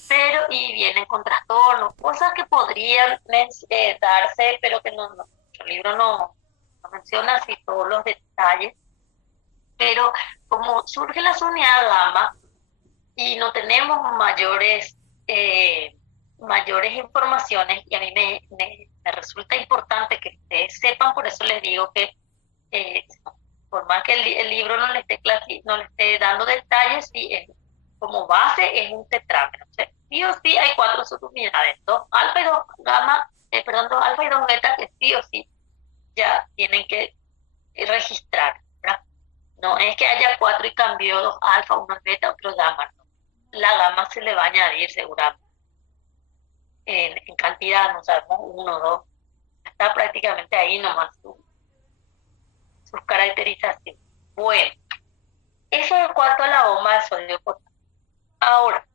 Pero, y vienen con trastornos, cosas que podrían darse, pero que no, el libro no menciona así todos los detalles, pero como surge la unidad gamma, y no tenemos mayores informaciones, y a mí me resulta importante que ustedes sepan, por eso les digo que por más que el libro no le esté dando detalles, sí, como base es un tetrámero. O sea, sí o sí hay 4 subunidades, 2 alfa y 2 gamma, 2 alfa y 2 beta, que sí o sí ya tienen que registrar, ¿verdad? No es que haya 4 y cambió 2 alfa, 1 beta, otro gamma, no. La gamma se le va a añadir seguramente en cantidad, no sabemos 1 o 2, está prácticamente ahí nomás sus caracterizaciones. Bueno, eso en cuanto a la bomba de sodio potasio. Ahora,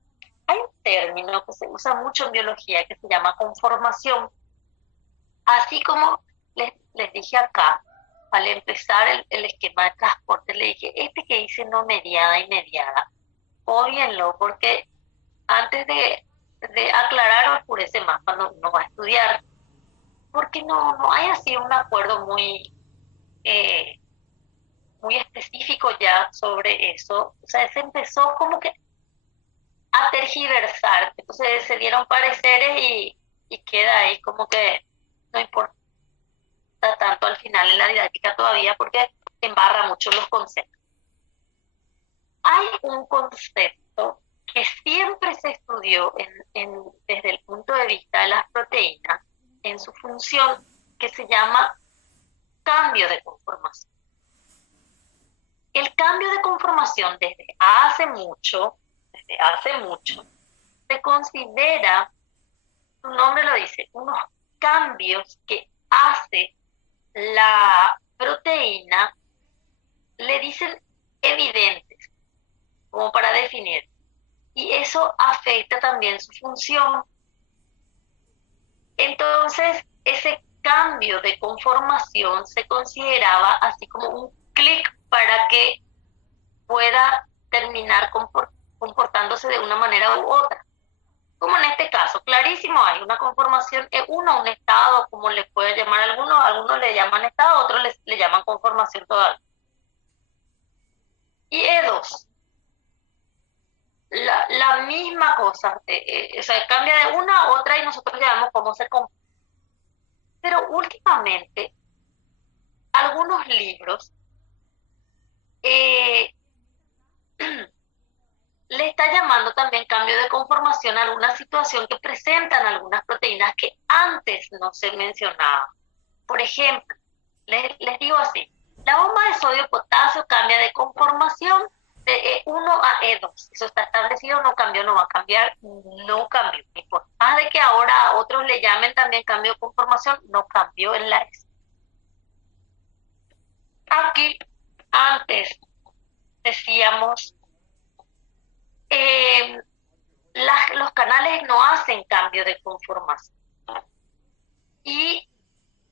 hay un término que se usa mucho en biología que se llama conformación. Así como les dije acá, al empezar el esquema de transporte, le dije, este que dice no mediada y mediada, óyenlo, porque antes de aclarar o oscurece más cuando uno va a estudiar, porque no hay así un acuerdo eh, muy específico ya sobre eso. O sea, se empezó como que a tergiversar, entonces se dieron pareceres y queda ahí como que no importa tanto al final en la didáctica todavía porque embarra mucho los conceptos. Hay un concepto que siempre se estudió desde el punto de vista de las proteínas en su función, que se llama cambio de conformación. El cambio de conformación desde hace mucho, se considera, su nombre lo dice, unos cambios que hace la proteína, le dicen evidentes, como para definir, y eso afecta también su función. Entonces, ese cambio de conformación se consideraba así como un clic para que pueda terminar comportándose de una manera u otra. Como en este caso, clarísimo, hay una conformación E1, un estado, como le puede llamar algunos le llaman estado, otros le llaman conformación todavía. Y E2, la misma cosa, o sea, cambia de una a otra y nosotros ya vemos cómo se comporta. Pero últimamente, algunos libros eh, le está llamando también cambio de conformación a alguna situación que presentan algunas proteínas que antes no se mencionaba. Por ejemplo, les digo así, la bomba de sodio potasio cambia de conformación de E1 a E2. Eso está establecido, no cambió, no va a cambiar, no cambió. Por más de que ahora otros le llamen también cambio de conformación, no cambió en la S. Aquí, antes decíamos, los canales no hacen cambio de conformación. Y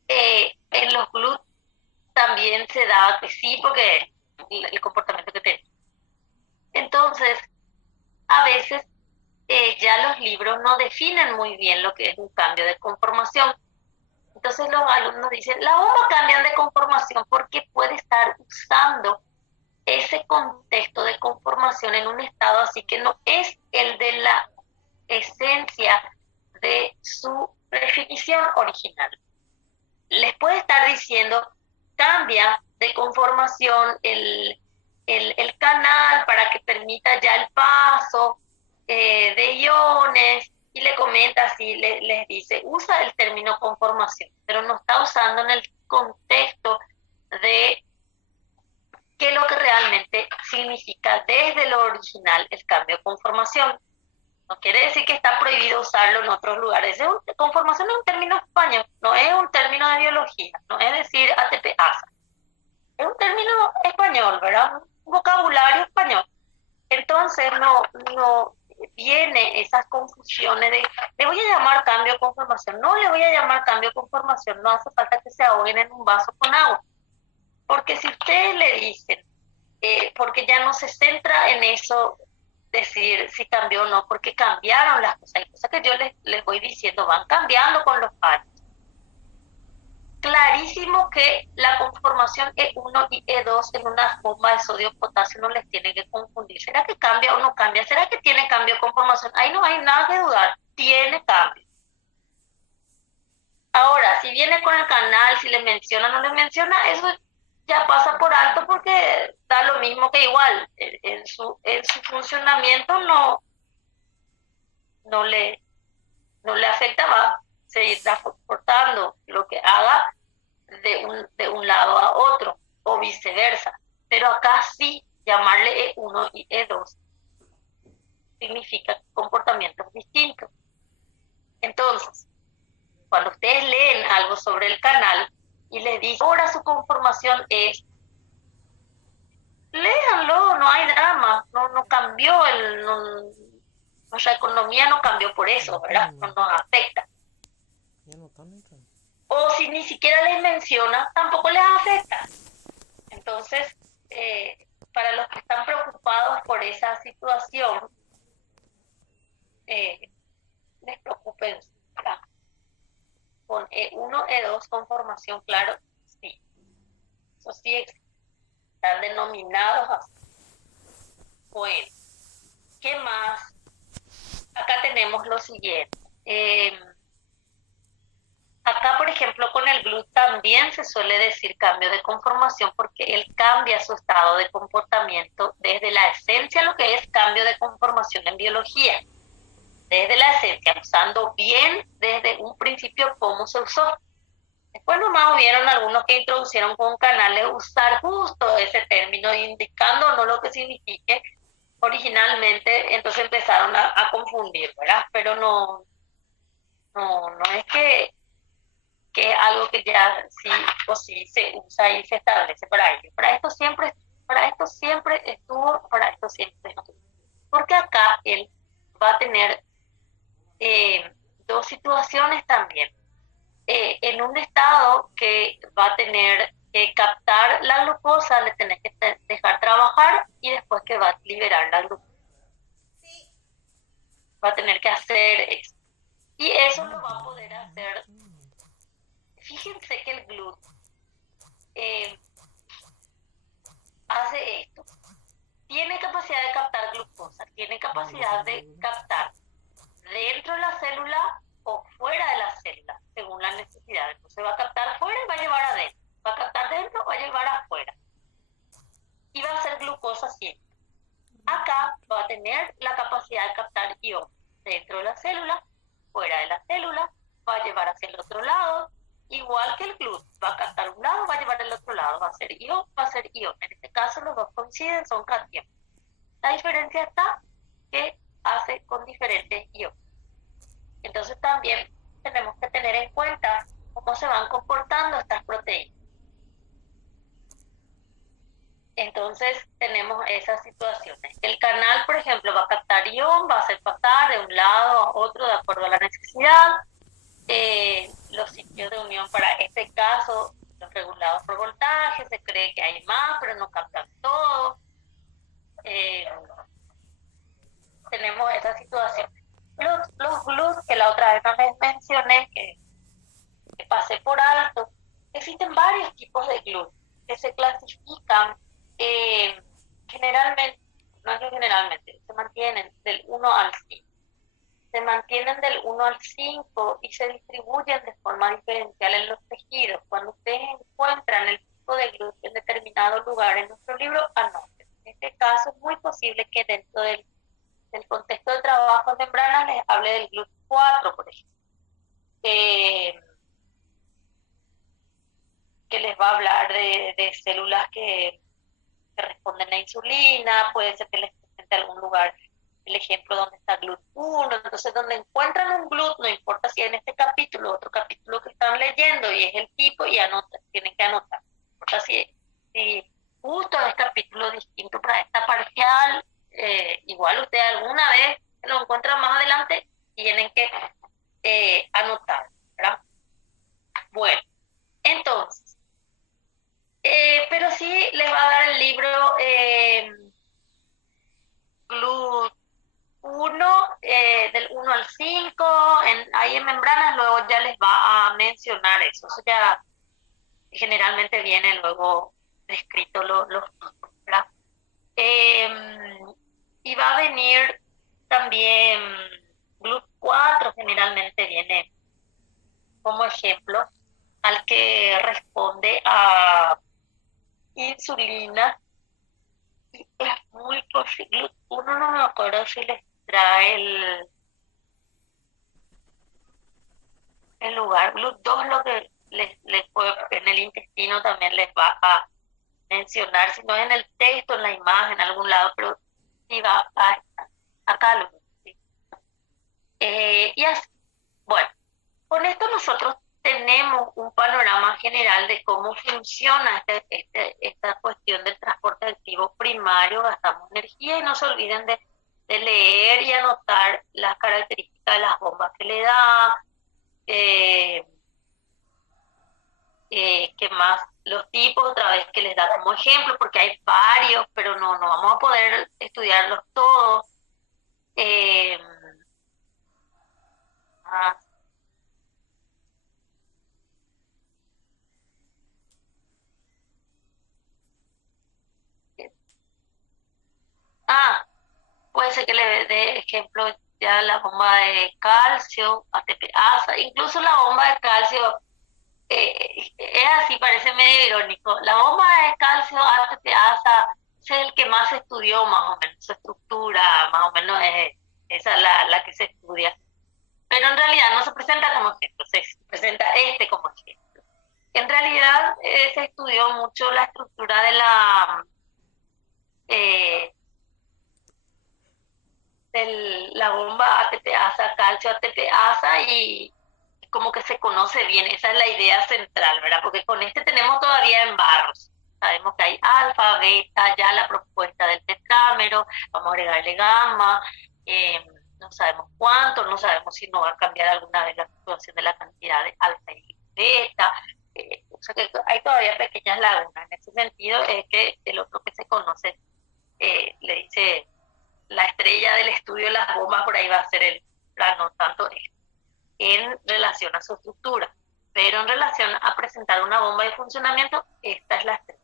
en los GLUT también se daba que sí, porque el comportamiento que tenía. Entonces, a veces ya los libros no definen muy bien lo que es un cambio de conformación. Entonces los alumnos dicen, la bomba cambian de conformación porque puede estar usando ese contexto de conformación en un estado así que no es el de la esencia de su definición original. Les puede estar diciendo, cambia de conformación el canal para que permita ya el paso de iones, y le comenta así, les dice, usa el término conformación, pero no está usando en el contexto de qué es lo que realmente significa desde lo original el cambio de conformación. No quiere decir que está prohibido usarlo en otros lugares. Conformación es un término español, no es un término de biología, no es decir ATP-ASA. Es un término español, ¿verdad? Un vocabulario español. Entonces no viene esas confusiones de, le voy a llamar cambio de conformación, no le voy a llamar cambio de conformación, no hace falta que se ahoguen en un vaso con agua. Porque si ustedes le dicen, porque ya no se centra en eso, decir si cambió o no, porque cambiaron las cosas. Hay cosas que yo les voy diciendo, van cambiando con los años. Clarísimo que la conformación E1 y E2 en una bomba de sodio-potasio no les tiene que confundir. ¿Será que cambia o no cambia? ¿Será que tiene cambio de conformación? Ahí no hay nada que dudar, tiene cambio. Ahora, si viene con el canal, si le menciona o no le menciona, eso ya pasa por alto porque da lo mismo, que igual en su funcionamiento no le afecta, va a seguir transportando lo que haga de un lado a otro o viceversa. Pero acá sí, llamarle E1 y E2 significa comportamientos distintos. Entonces, cuando ustedes leen algo sobre el canal y les dicen, ahora su conformación es, léanlo, no hay drama, no cambió, nuestra economía no cambió por eso, ¿verdad? No nos afecta. O si ni siquiera les menciona, tampoco les afecta. Entonces, para los que están preocupados por esa situación, les preocupen. Con E1, E2 conformación, claro, sí. Eso sí están denominados así. Bueno, ¿qué más? Acá tenemos lo siguiente. Acá, por ejemplo, con el GLUT también se suele decir cambio de conformación porque él cambia su estado de comportamiento desde la esencia, lo que es cambio de conformación en biología. Desde la esencia, usando bien desde un principio cómo se usó. Después nomás hubieron algunos que introducieron con canales usar justo ese término, indicando no lo que signifique originalmente, entonces empezaron a confundir, ¿verdad? Pero no es que es algo que ya sí o sí se usa y se establece para ello. Para esto siempre estuvo. Porque acá él va a tener dos situaciones también. En un estado que va a tener que captar la glucosa, le tenés que dejar trabajar y después que va a liberar la glucosa. Va a tener que hacer eso. Y eso lo va a poder hacer. Fíjense que el GLUT hace esto. Tiene capacidad de captar glucosa, tiene capacidad de captar dentro de la célula o fuera de la célula, según la necesidad. Entonces va a captar fuera y va a llevar adentro. Va a captar dentro, va a llevar afuera. Y va a hacer glucosa siempre. Acá va a tener la capacidad de captar ion dentro de la célula, fuera de la célula, va a llevar hacia el otro lado, igual que el GLUT. Va a captar un lado, va a llevar el otro lado, va a ser ion, va a ser ion. En este caso los dos coinciden, son cationes. La diferencia está que hace con diferentes iones. Entonces también tenemos que tener en cuenta cómo se van comportando estas proteínas. Entonces tenemos esas situaciones. El canal, por ejemplo, va a captar ion, va a hacer pasar de un lado a otro de acuerdo a la necesidad. Los sitios de unión para este caso, los regulados por voltaje, se cree que hay más, pero no captan todo. Tenemos esa situación. Los GLUT, que la otra vez no les mencioné, que pasé por alto, existen varios tipos de GLUT que se clasifican generalmente, no es que generalmente, se mantienen del 1 al 5. Se mantienen del 1 al 5 y se distribuyen de forma diferencial en los tejidos. Cuando ustedes encuentran tipo de GLUT en determinado lugar en nuestro libro, anoten. En este caso es muy posible que dentro del contexto de trabajo en membranas les hable del GLUT4, por ejemplo, que les va a hablar de células que responden a insulina, puede ser que les presente algún lugar el ejemplo donde está GLUT1, entonces donde encuentran un GLUT, no importa si en este capítulo o otro capítulo que están leyendo y es el tipo y anotan, tienen que anotar. No importa si justo es capítulo distinto para esta parcial, igual usted alguna vez lo encuentran más adelante, tienen que anotar, ¿verdad? Bueno, entonces, pero sí les va a dar el libro GLUT 1, del 1 al 5, ahí en membranas, luego ya les va a mencionar eso. Eso ya generalmente viene luego descrito los tipos, ¿verdad? Y va a venir también GLUT4, generalmente viene como ejemplo, al que responde a insulina. Y es muy posible, uno no me acuerdo si les trae el lugar. GLUT2 lo que les puede, en el intestino también les va a mencionar, si no es en el texto, en la imagen, en algún lado, pero sí va a estar. Acá lo sí. Y así, bueno, con esto nosotros tenemos un panorama general de cómo funciona esta cuestión del transporte activo primario, gastamos energía y no se olviden de leer y anotar las características de las bombas que le da, que más los tipos, otra vez que les da como ejemplo, porque hay varios, pero no vamos a poder estudiarlos todos. Eh, ah, ah, puede ser que le dé ejemplo ya la bomba de calcio, ATPasa, incluso la bomba de calcio, es así, parece medio irónico. La bomba de calcio, ATPasa, es el que más se estudió más o menos, su estructura más o menos es esa la que se estudia. Pero en realidad no se presenta como ejemplo, se presenta este como ejemplo. En realidad se estudió mucho la estructura eh, la bomba ATPasa, calcio ATPasa y como que se conoce bien, esa es la idea central, ¿verdad? Porque con este tenemos todavía en barros. Sabemos que hay alfa, beta, ya la propuesta del tetrámero, vamos a agregarle gamma, no sabemos cuánto, no sabemos si no va a cambiar alguna vez la fluctuación de la cantidad de alfa y beta, o sea que hay todavía pequeñas lagunas. En ese sentido es que el otro que se conoce le dice la estrella del estudio de las bombas, por ahí va a ser el plano, tanto en relación a su estructura, pero en relación a presentar una bomba de funcionamiento, esta es la estrella.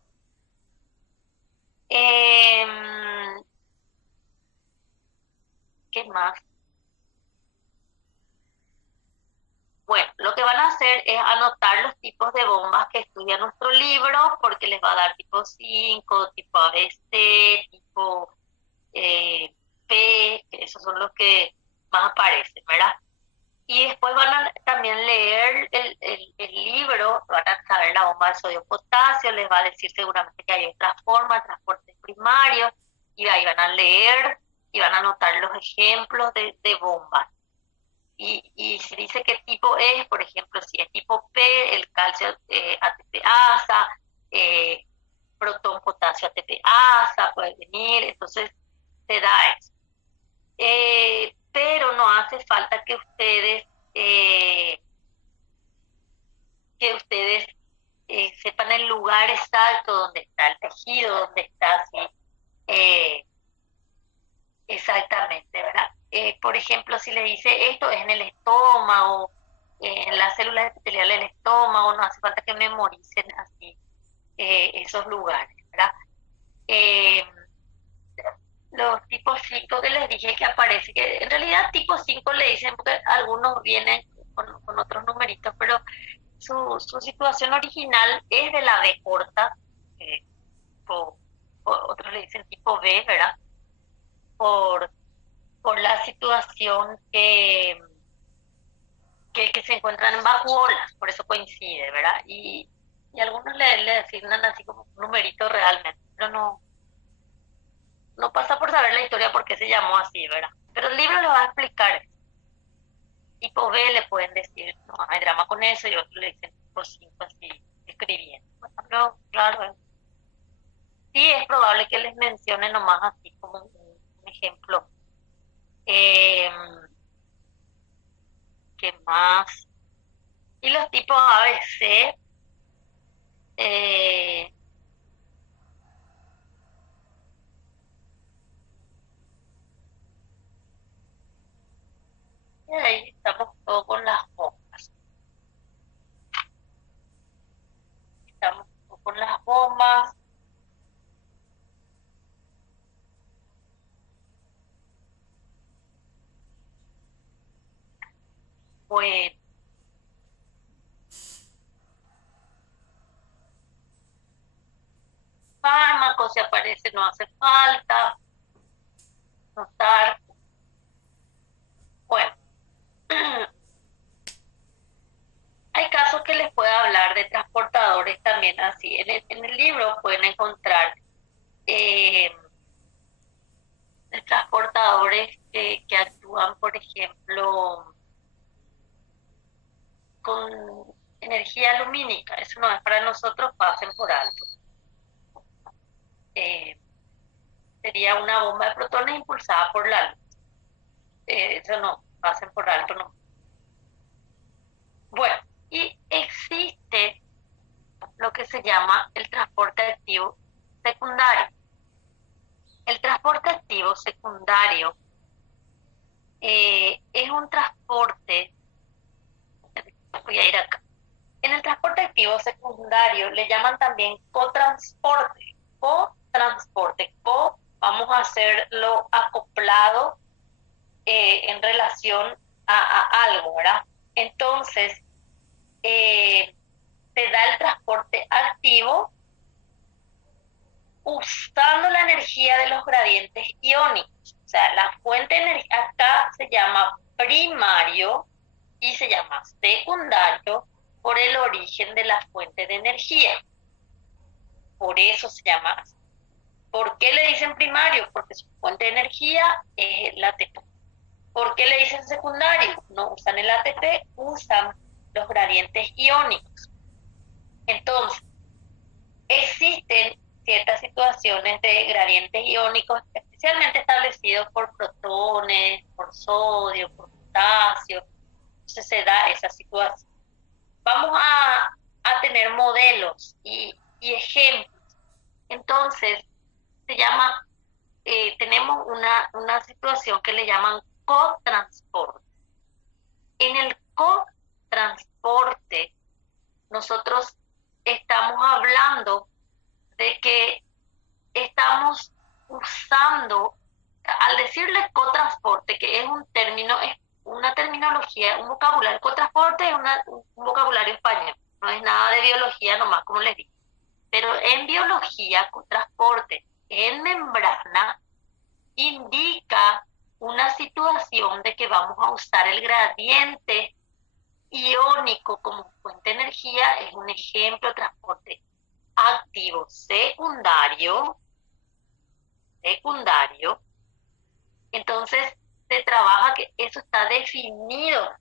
¿Qué más? Bueno, lo que van a hacer es anotar los tipos de bombas que estudia nuestro libro, porque les va a dar tipo 5, tipo ABC, tipo P, que esos son los que más aparecen, ¿verdad? Y después van a también leer el libro, van a saber la bomba de sodio-potasio, les va a decir seguramente que hay otras formas, transporte primario, y ahí van a leer y van a anotar los ejemplos de bombas. Y se dice qué tipo es, por ejemplo, si es tipo P, el calcio ATPasa, protón potasio ATPasa, puede venir, entonces se da eso. Pero no hace falta eh, que ustedes sepan el lugar exacto donde está el tejido, donde está así, eh, exactamente, ¿verdad? Por ejemplo, si le dice esto es en el estómago, en las células epiteliales del estómago, no hace falta que memoricen así esos lugares, ¿verdad? Eh, los tipos 5 que les dije que aparece, que en realidad tipo 5 le dicen porque algunos vienen con otros numeritos, pero su situación original es de la B corta, eh, otros le dicen tipo B, ¿verdad? Por, por la situación que se encuentran en vacuolas, por eso coincide, ¿verdad? Y algunos le asignan así como un numerito realmente, pero no pasa por saber la historia por qué se llamó así, ¿verdad? Pero el libro le va a explicar. Tipo B le pueden decir, no hay drama con eso, y otros le dicen tipo 5 así, escribiendo. Pero claro, sí es probable que les mencione nomás así como un ejemplo. Eh, ¿Qué más? Y los tipos ABC, eh, y ahí estamos todos con las bombas. Estamos todos con las bombas. Pues fármacos, si aparece, no hace falta notar. Bueno, hay casos que les puedo hablar de transportadores también así. En el libro pueden encontrar eh, de transportadores que actúan, por ejemplo, con energía lumínica. Eso no es para nosotros, pasen por alto. Eh, Sería una bomba de protones impulsada por la luz. Eso no, pasen por alto, no. Bueno, y existe lo que se llama el transporte activo secundario. El transporte activo secundario es un transporte, voy a ir acá. En el transporte activo secundario le llaman también cotransporte. Cotransporte. Vamos a hacerlo acoplado en relación a algo, ¿verdad? Entonces, se da el transporte activo usando la energía de los gradientes iónicos. O sea, la fuente de energía acá se llama primario y se llama secundario por el origen de la fuente de energía. Por eso se llama así. ¿Por qué le dicen primario? Porque su fuente de energía es el ATP. ¿Por qué le dicen secundario? No usan el ATP, usan los gradientes iónicos. Entonces, existen ciertas situaciones de gradientes iónicos especialmente establecidos por protones, por sodio, por potasio. Entonces se da esa situación. Vamos a tener modelos y ejemplos. Entonces, tenemos una situación que le llaman cotransporte. En el cotransporte, nosotros estamos hablando de que estamos usando, al decirle cotransporte, que es un término, es una terminología, un vocabulario, cotransporte es un vocabulario español, no es nada de biología nomás, como les digo. Pero en biología, cotransporte en membrana indica una situación de que vamos a usar el gradiente iónico como fuente de energía, es un ejemplo de transporte activo secundario, entonces se trabaja que eso está definido.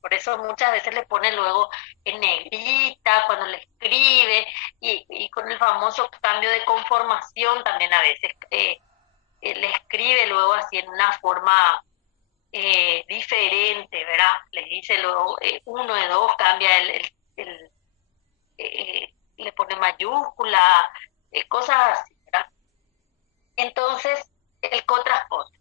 Por eso muchas veces le pone luego en negrita cuando le escribe y con el famoso cambio de conformación también a veces le escribe luego así en una forma diferente, ¿verdad? Le dice luego uno de dos, cambia le pone mayúscula, cosas así, ¿verdad? Entonces, el cotransporte.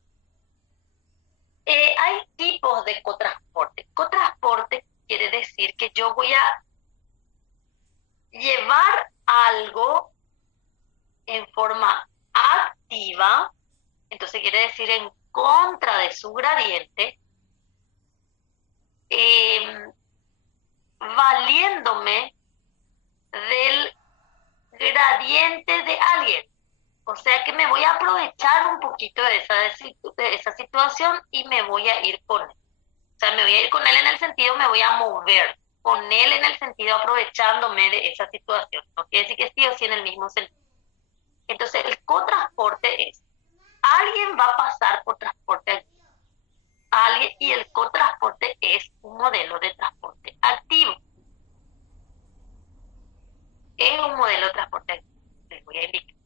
Hay tipos de cotransporte. Cotransporte quiere decir que yo voy a llevar algo en forma activa, entonces quiere decir en contra de su gradiente, valiéndome del gradiente de alguien. O sea que me voy a aprovechar un poquito de esa situación y me voy a ir con él. O sea, me voy a ir con él en el sentido, me voy a mover con él en el sentido aprovechándome de esa situación. No quiere decir que sí o sí en el mismo sentido. Entonces, el cotransporte es, alguien va a pasar por transporte activo. Alguien, y el cotransporte es un modelo de transporte activo. Es un modelo de transporte activo. Les voy a indicar.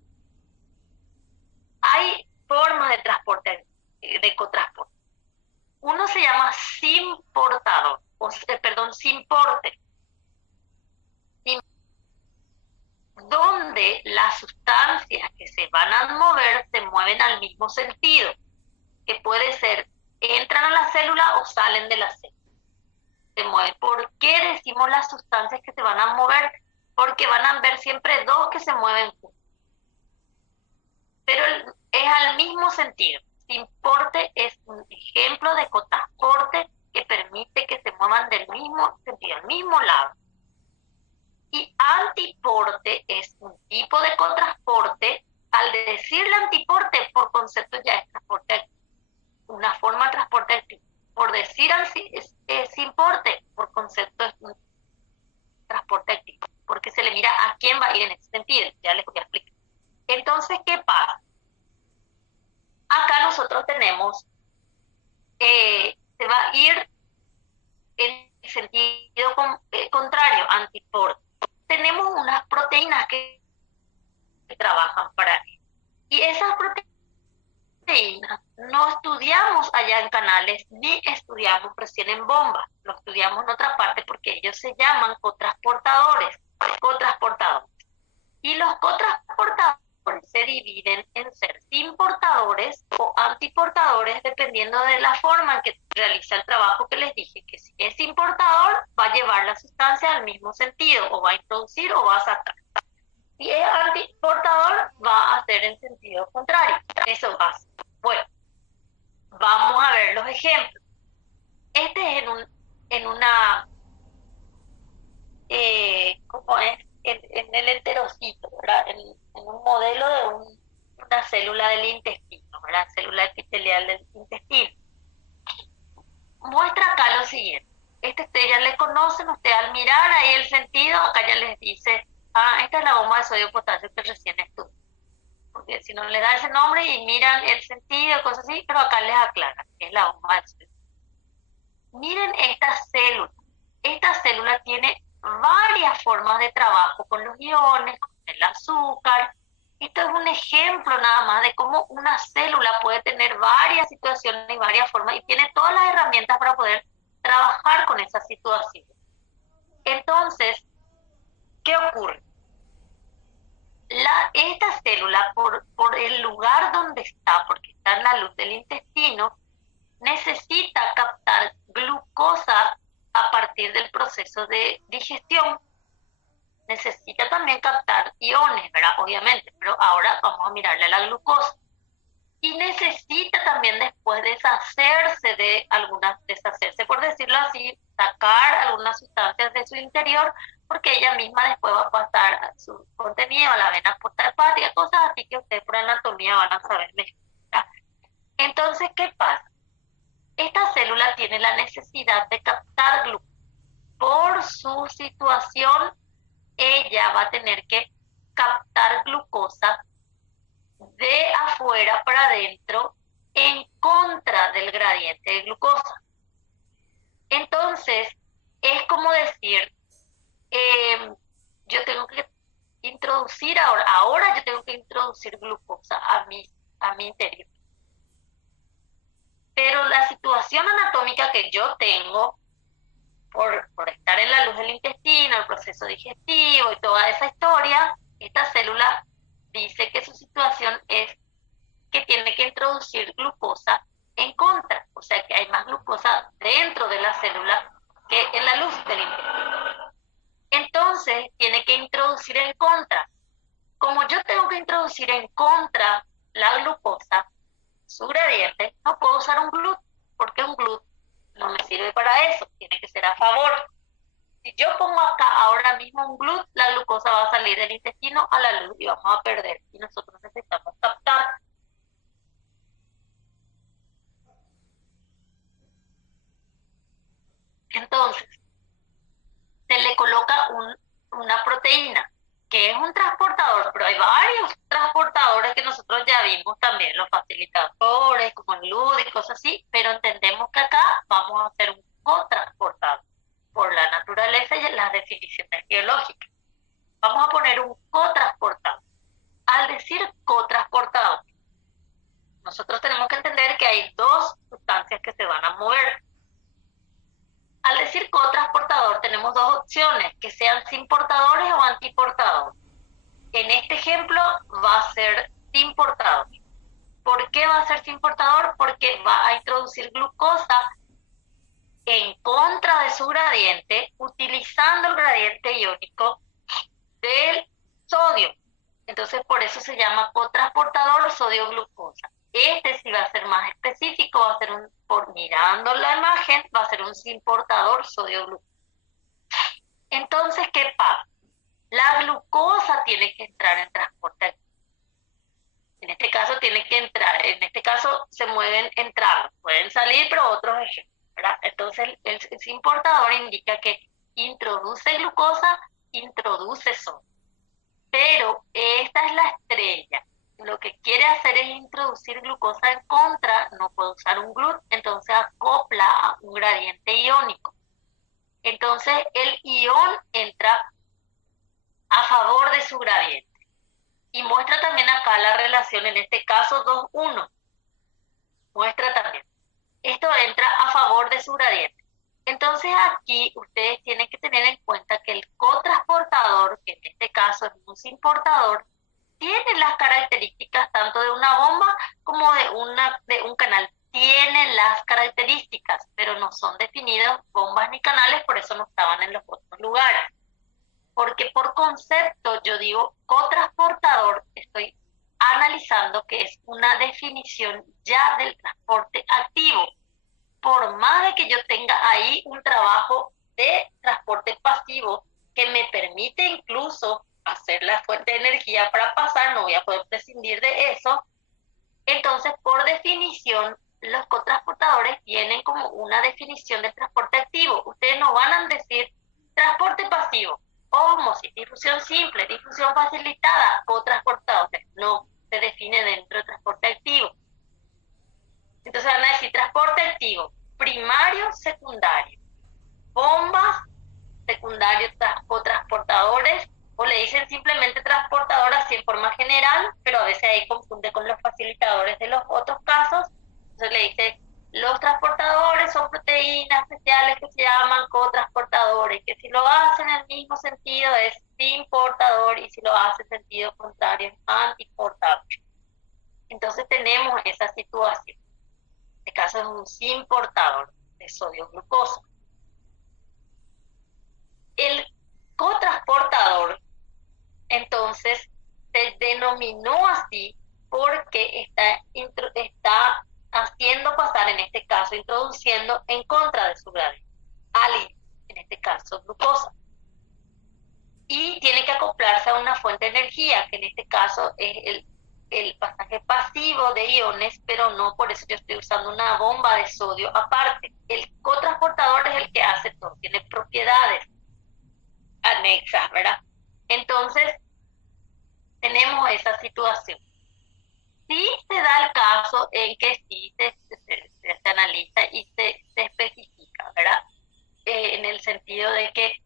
Hay formas de transporte, de cotransporte. Uno se llama sin portador, sin porte, donde las sustancias que se van a mover se mueven al mismo sentido, que puede ser entran a la célula o salen de la célula. Se mueven. ¿Por qué decimos las sustancias que se van a mover? Porque van a haber siempre dos que se mueven juntos. Pero es al mismo sentido. Sin porte es un ejemplo de cotransporte que permite que se muevan del mismo sentido, al mismo lado. Y antiporte es un tipo de cotransporte. Al decirle antiporte, por concepto ya es transporte activo, una forma de transporte activo. Por decir sin porte, por concepto es un transporte activo, porque se le mira a quién va a ir en ese sentido. Ya les voy a explicar. Entonces, ¿qué pasa? Acá nosotros tenemos, se va a ir en el sentido contrario, antiporte. Tenemos unas proteínas que trabajan para eso. Y esas proteínas no estudiamos allá en canales, ni estudiamos recién en bombas. Lo estudiamos en otra parte porque ellos se llaman cotransportadores. Y los cotransportadores se dividen en ser sin portadores o antiportadores, dependiendo de la forma en que realiza el trabajo que les dije, que si es sin portador, va a llevar la sustancia al mismo sentido, o va a introducir o va a sacar. Si es antiportador, va a hacer en sentido contrario. Eso pasa. Bueno, vamos a ver los ejemplos. Este es ¿cómo es? En el enterocito, ¿verdad? En un modelo de una célula del intestino, ¿verdad? Célula epitelial del intestino. Muestra acá lo siguiente. Ustedes ya le conocen, ustedes al mirar ahí el sentido, acá ya les dice, esta es la bomba de sodio potasio que recién estudié. Porque si no le da ese nombre y miran el sentido, cosas así, pero acá les aclara que es la bomba de sodio. Miren esta célula. Esta célula tiene varias formas de trabajo con los iones, con el azúcar. Esto es un ejemplo nada más de cómo una célula puede tener varias situaciones y varias formas y tiene todas las herramientas para poder trabajar con esa situación. Entonces, ¿qué ocurre? Esta célula, por el lugar donde está, porque está en la luz del intestino, necesita captar glucosa a partir del proceso de digestión. Necesita también captar iones, ¿verdad? Obviamente, pero ahora vamos a mirarle a la glucosa. Y necesita también después deshacerse, por decirlo así, sacar algunas sustancias de su interior, porque ella misma después va a pasar su contenido a la vena porta hepática, cosas así que ustedes por anatomía van a saber mejor, ¿verdad? Entonces, ¿qué pasa? Esta célula tiene la necesidad de captar glucosa. Por su situación, ella va a tener que captar glucosa de afuera para adentro en contra del gradiente de glucosa. Entonces, es como decir, yo tengo que introducir ahora yo tengo que introducir glucosa a mi interior. Pero la situación anatómica que yo tengo, por estar en la luz del intestino, el proceso digestivo y toda esa historia, esta célula dice que su situación es que tiene que introducir glucosa en contra, o sea que hay más glucosa dentro de la célula que en la luz del intestino. Entonces tiene que introducir en contra. Como yo tengo que introducir en contra la glucosa, su gradiente, no puedo usar un GLUT, porque un GLUT no me sirve para eso, tiene que ser a favor. Si yo pongo acá ahora mismo un GLUT, la glucosa va a salir del intestino a la luz y vamos a perder. Y nosotros necesitamos captar. Entonces, se le coloca una proteína, que es un transportador, pero hay varios transportadores que nosotros ya vimos también, los facilitadores, como el GLUT y cosas así, pero entendemos que acá vamos a hacer un cotransportador por la naturaleza y las definiciones biológicas. Vamos a poner un cotransportador. Al decir cotransportador, nosotros tenemos que entender que hay dos sustancias que se van a mover. Al decir cotransportador tenemos dos opciones, que sean sin portadores o antiportadores. En este ejemplo va a ser sin portador. ¿Por qué va a ser sin portador? Porque va a introducir glucosa en contra de su gradiente, utilizando el gradiente iónico del sodio. Entonces, por eso se llama cotransportador sodio-glucosa. Este sí va a ser más específico, va a ser mirando la imagen, va a ser un sin portador sodio-glucosa. Entonces, ¿qué pasa? La glucosa tiene que entrar en transporte. En este caso tiene que entrar, en este caso se mueven entrando, pueden salir, pero otros ejemplos, ¿verdad? Entonces, el sin portador indica que introduce glucosa, introduce sodio. Pero esta es la estrella. Lo que quiere hacer es introducir glucosa en contra, no puede usar un GLUT, entonces acopla a un gradiente iónico. Entonces el ion entra a favor de su gradiente. Y muestra también acá la relación, en este caso 2,1. Muestra también. Esto entra a favor de su gradiente. Entonces aquí ustedes tienen que tener en cuenta que el cotransportador, que en este caso es un sin portador, tiene las características tanto de una bomba como de un canal. Tienen las características, pero no son definidos bombas ni canales, por eso no estaban en los otros lugares. Porque por concepto yo digo cotransportador, estoy analizando que es una definición ya del transporte activo. Por más de que yo tenga ahí un trabajo de transporte pasivo que me permite incluso hacer la fuente de energía para pasar, no voy a poder prescindir de eso. Entonces, por definición, los cotransportadores tienen como una definición de transporte activo. Ustedes no van a decir transporte pasivo, ósmosis, difusión simple, difusión facilitada, cotransportadores. No, se define dentro del transporte activo. Entonces van a decir transporte activo, primario, secundario, bombas, secundarios o transportadores, o le dicen simplemente transportador así en forma general, pero a veces ahí confunde con los facilitadores de los otros casos. Entonces le dice, los transportadores son proteínas especiales que se llaman cotransportadores, que si lo hacen en el mismo sentido es sin portador y si lo hace en sentido contrario es antiportador. Entonces tenemos esa situación. Este caso es un sin portador de sodio-glucosa. El cotransportador, entonces, se denominó así porque está haciendo pasar, en este caso, introduciendo en contra de su gradiente, en este caso, glucosa. Y tiene que acoplarse a una fuente de energía, que en este caso es el pasaje pasivo de iones, pero no por eso yo estoy usando una bomba de sodio aparte. El cotransportador es el que hace todo, tiene propiedades anexas, ¿verdad? Entonces, tenemos esa situación. Sí se da el caso en que sí se analiza y se especifica, ¿verdad? En el sentido de que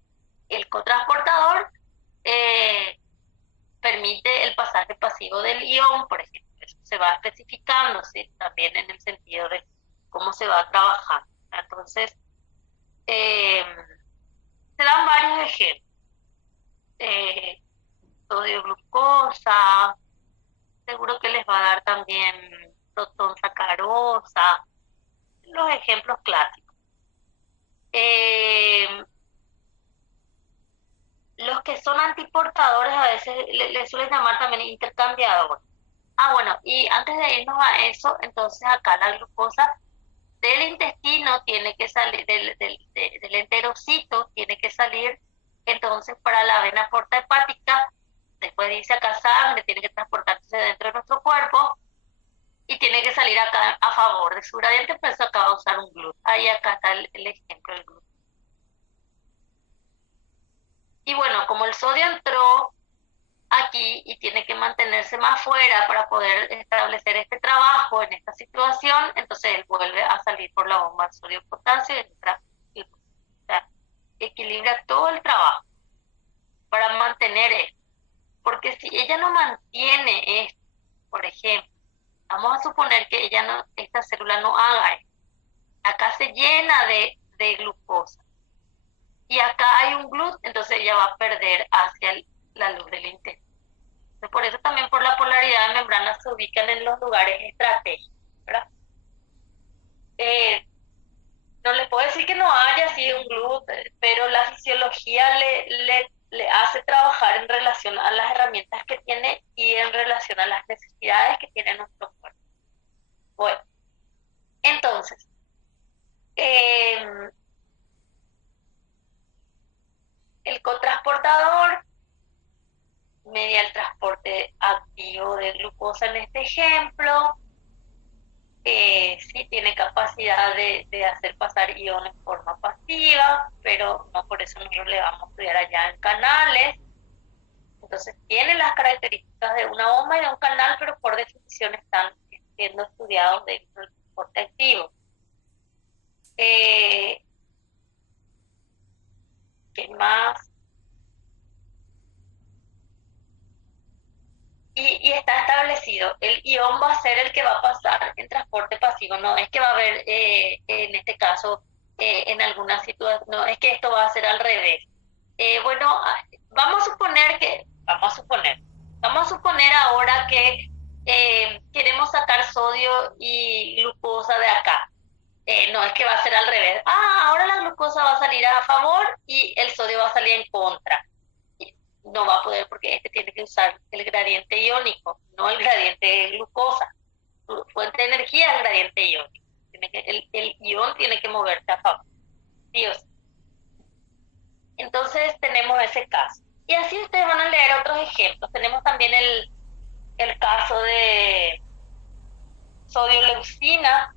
el cotransportador permite el pasaje pasivo del ion, por ejemplo. Eso se va especificando, ¿sí? También en el sentido de cómo se va a trabajar. Entonces, se dan varios ejemplos. Sodio glucosa, seguro que les va a dar también proton sacarosa, los ejemplos clásicos. Los que son antiportadores a veces le suelen llamar también intercambiadores. Bueno, y antes de irnos a eso, entonces acá la glucosa del intestino tiene que salir, del enterocito tiene que salir, entonces para la vena porta hepática, después dice acá sangre, tiene que transportarse dentro de nuestro cuerpo y tiene que salir acá a favor de su gradiente, por eso acá va a usar un GLUT. Ahí acá está el ejemplo del GLUT. Y bueno, como el sodio entró aquí y tiene que mantenerse más fuera para poder establecer este trabajo en esta situación, entonces él vuelve a salir por la bomba sodio-potasio y entra, o sea, equilibra todo el trabajo para mantener esto. Porque si ella no mantiene esto, por ejemplo, vamos a suponer que esta célula no haga esto, acá se llena de glucosa y acá hay un GLUT, entonces ella va a perder hacia la luz del intestino. Por eso también por la polaridad de membranas se ubican en los lugares estratégicos, ¿verdad? No le puedo decir que no haya así un GLUT, pero la fisiología le hace trabajar en relación a las herramientas que tiene y en relación a las necesidades que tiene nuestro cuerpo. Bueno, entonces, el cotransportador media el transporte activo de glucosa en este ejemplo, sí tiene capacidad de hacer pasar iones en forma pasiva, pero no por eso nosotros le vamos a estudiar allá en canales. Entonces tiene las características de una bomba y de un canal, pero por definición están siendo estudiados dentro del transporte activo. ¿Qué más? Y está establecido, el ion va a ser el que va a pasar en transporte pasivo, no es que va a haber, en este caso, en alguna situación, no es que esto va a ser al revés. Bueno, vamos a suponer ahora que queremos sacar sodio y glucosa de acá. No es que va a ser al revés. Ahora la glucosa va a salir a favor y el sodio va a salir en contra. No va a poder porque este tiene que usar el gradiente iónico, no el gradiente de glucosa. Su fuente de energía es el gradiente iónico. El ion tiene que moverse a favor. Dios. Entonces tenemos ese caso. Y así ustedes van a leer otros ejemplos. Tenemos también el caso de sodio-leucina,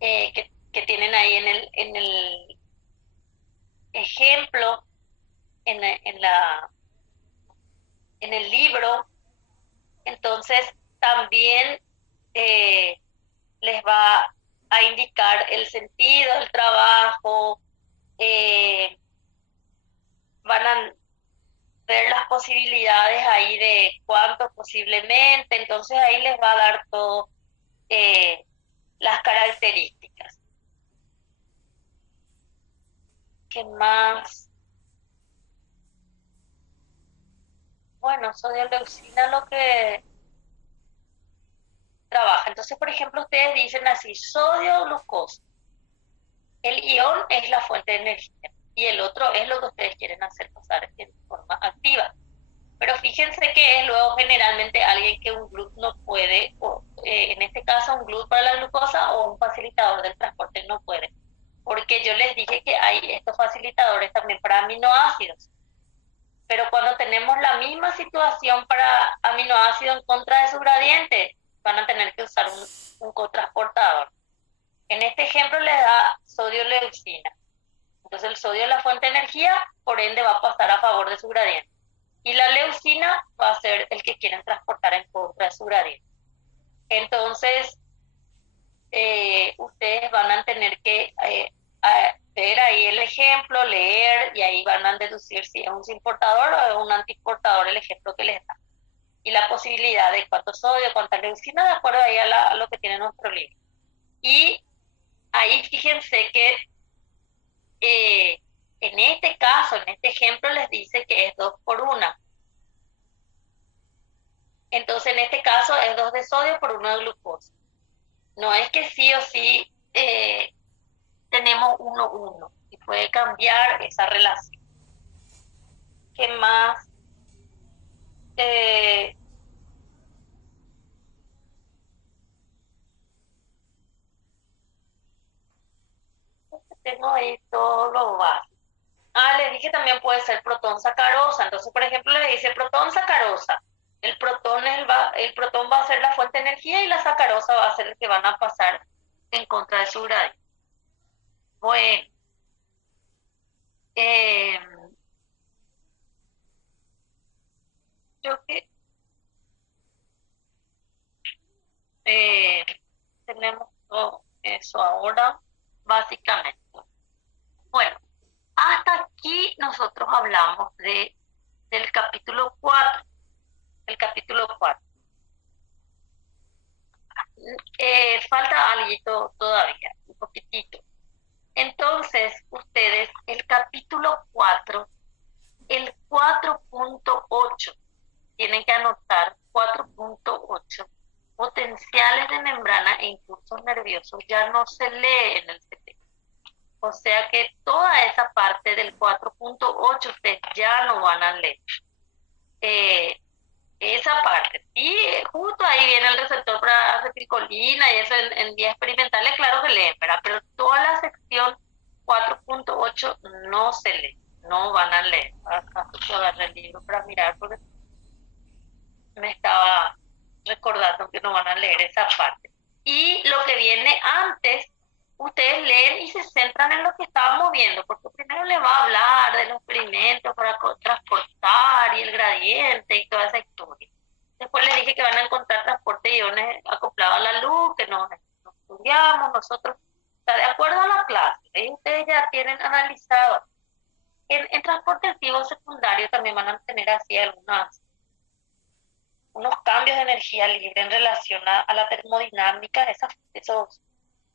que tienen ahí en el ejemplo, en el libro. Entonces también les va a indicar el sentido del trabajo, van a ver las posibilidades ahí de cuánto posiblemente, entonces ahí les va a dar todo las características. ¿Qué más? Bueno, sodio-leucina lo que trabaja. Entonces, por ejemplo, ustedes dicen así, sodio-glucosa. El ion es la fuente de energía y el otro es lo que ustedes quieren hacer pasar en forma activa. Pero fíjense que es luego generalmente alguien que un GLUT no puede, o en este caso un GLUT para la glucosa o un facilitador del transporte no puede. Porque yo les dije que hay estos facilitadores también para aminoácidos. Pero cuando tenemos la misma situación para aminoácido en contra de su gradiente, van a tener que usar un cotransportador. En este ejemplo les da sodio-leucina. Entonces el sodio es la fuente de energía, por ende va a pasar a favor de su gradiente. Y la leucina va a ser el que quieren transportar en contra de su gradiente. Entonces, ustedes van a tener que ver ahí el ejemplo, leer, y ahí van a deducir si es un importador o es un antiportador el ejemplo que les da. Y la posibilidad de cuánto sodio, cuánta leucina, de acuerdo ahí a lo que tiene nuestro libro. Y ahí fíjense que en este caso, en este ejemplo, les dice que es 2 por 1. Entonces, en este caso es 2 de sodio por 1 de glucosa. No es que sí o sí tenemos 1-1 y puede cambiar esa relación. ¿Qué más? no es todo lo básico. Les dije también puede ser protón sacarosa. Entonces, por ejemplo, le dice protón sacarosa. El protón va a ser la fuente de energía y la sacarosa va a ser el que van a pasar en contra de su gradiente. Bueno, eh, yo que eh, tenemos todo eso ahora, básicamente. Bueno, hasta aquí nosotros hablamos del capítulo 4. El capítulo 4. Falta algo todavía, un poquitito. Entonces, ustedes, el capítulo 4, el 4.8, tienen que anotar 4.8, potenciales de membrana e impulsos nerviosos, ya no se lee en el CT. O sea que toda esa parte del 4.8 ustedes ya no van a leer. Esa parte. Y justo ahí viene el receptor para acetilcolina y eso en vías experimentales, claro que leen, ¿verdad? Pero toda la sección 4.8 no se lee, no van a leer. Acá justo agarré el libro para mirar porque me estaba recordando que no van a leer esa parte. Y lo que viene antes, ustedes leen y se centran en lo que estábamos viendo, porque primero les va a hablar de los experimentos para transportar y el gradiente y toda esa historia. Después les dije que van a encontrar transporte de iones acoplado a la luz, que no estudiamos nosotros. O sea, de acuerdo a la clase, ustedes ya tienen analizado. En transporte activo secundario también van a tener así unos cambios de energía libre en relación a la termodinámica, esas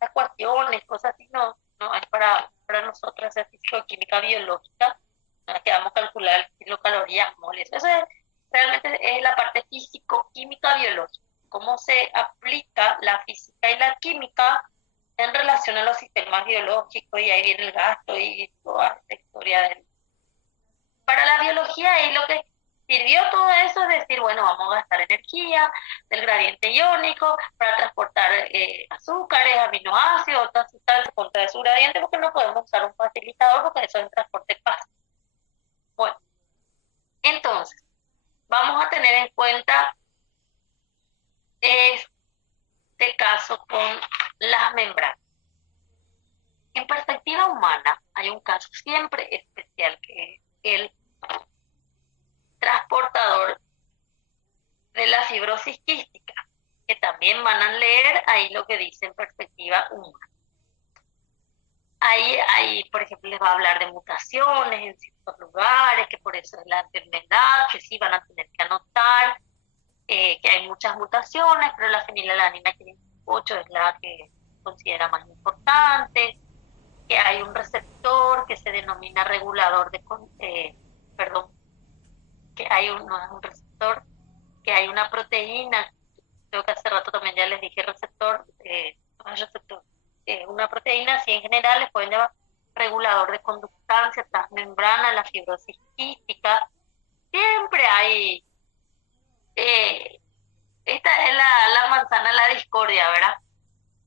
ecuaciones, cosas así, no es para nosotros hacer físico-química biológica, que vamos a calcular kilocalorías, moles. Realmente es la parte físico-química biológica, cómo se aplica la física y la química en relación a los sistemas biológicos, y ahí viene el gasto y toda esta historia. Para la biología, ahí lo que sirvió todo eso es decir, bueno, vamos a gastar energía del gradiente iónico para transportar azúcares, aminoácidos, otras sustancias contra su gradiente, porque no podemos usar un facilitador porque eso es transporte fácil. Bueno, entonces, vamos a tener en cuenta este caso con las membranas. En perspectiva humana, hay un caso siempre especial que es el transportador de la fibrosis quística, que también van a leer ahí lo que dice en perspectiva humana. Ahí, por ejemplo, les va a hablar de mutaciones en ciertos lugares, que por eso es la enfermedad, que sí van a tener que anotar, que hay muchas mutaciones, pero la fenilalanina 508 es la que considera más importante, que hay un receptor que se denomina regulador que hay no es un receptor, que hay una proteína, creo que hace rato también ya les dije receptor, una proteína, así en general les pueden llamar regulador de conductancia, transmembrana, la fibrosis quística. Siempre hay, esta es la manzana de la discordia, ¿verdad?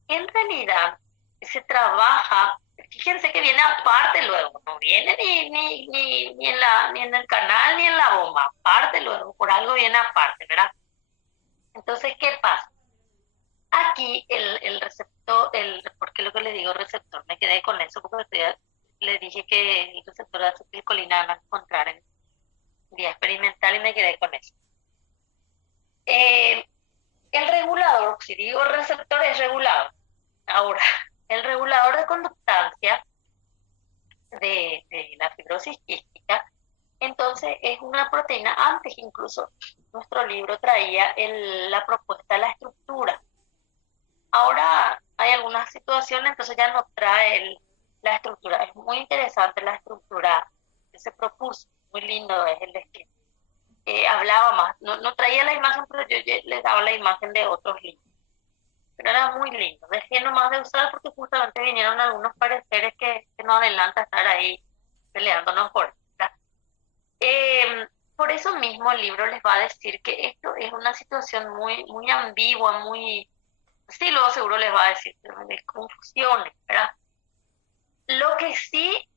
En realidad se trabaja, fíjense que viene aparte luego, no viene ni en el canal ni en la bomba, aparte luego, por algo viene aparte, ¿verdad? Entonces, ¿qué pasa? Aquí el receptor, ¿por qué lo que le digo receptor? Me quedé con eso porque le dije que el receptor de acetilcolina van a encontrar en vía experimental y me quedé con eso. El regulador, si digo receptor, es regulado. Ahora, el regulador de conductancia de la fibrosis quística, entonces es una proteína, antes incluso nuestro libro traía la propuesta de la estructura. Ahora hay algunas situaciones, entonces ya no trae la estructura. Es muy interesante la estructura que se propuso, muy lindo es el esquema. Hablaba más, no traía la imagen, pero yo les daba la imagen de otros libros. Pero era muy lindo. Dejé nomás de usar porque justamente vinieron algunos pareceres que no adelanta estar ahí peleándonos por ¿verdad? Por eso mismo el libro les va a decir que esto es una situación muy ambigua, sí, luego seguro les va a decir de confusiones, ¿verdad? Lo que sí,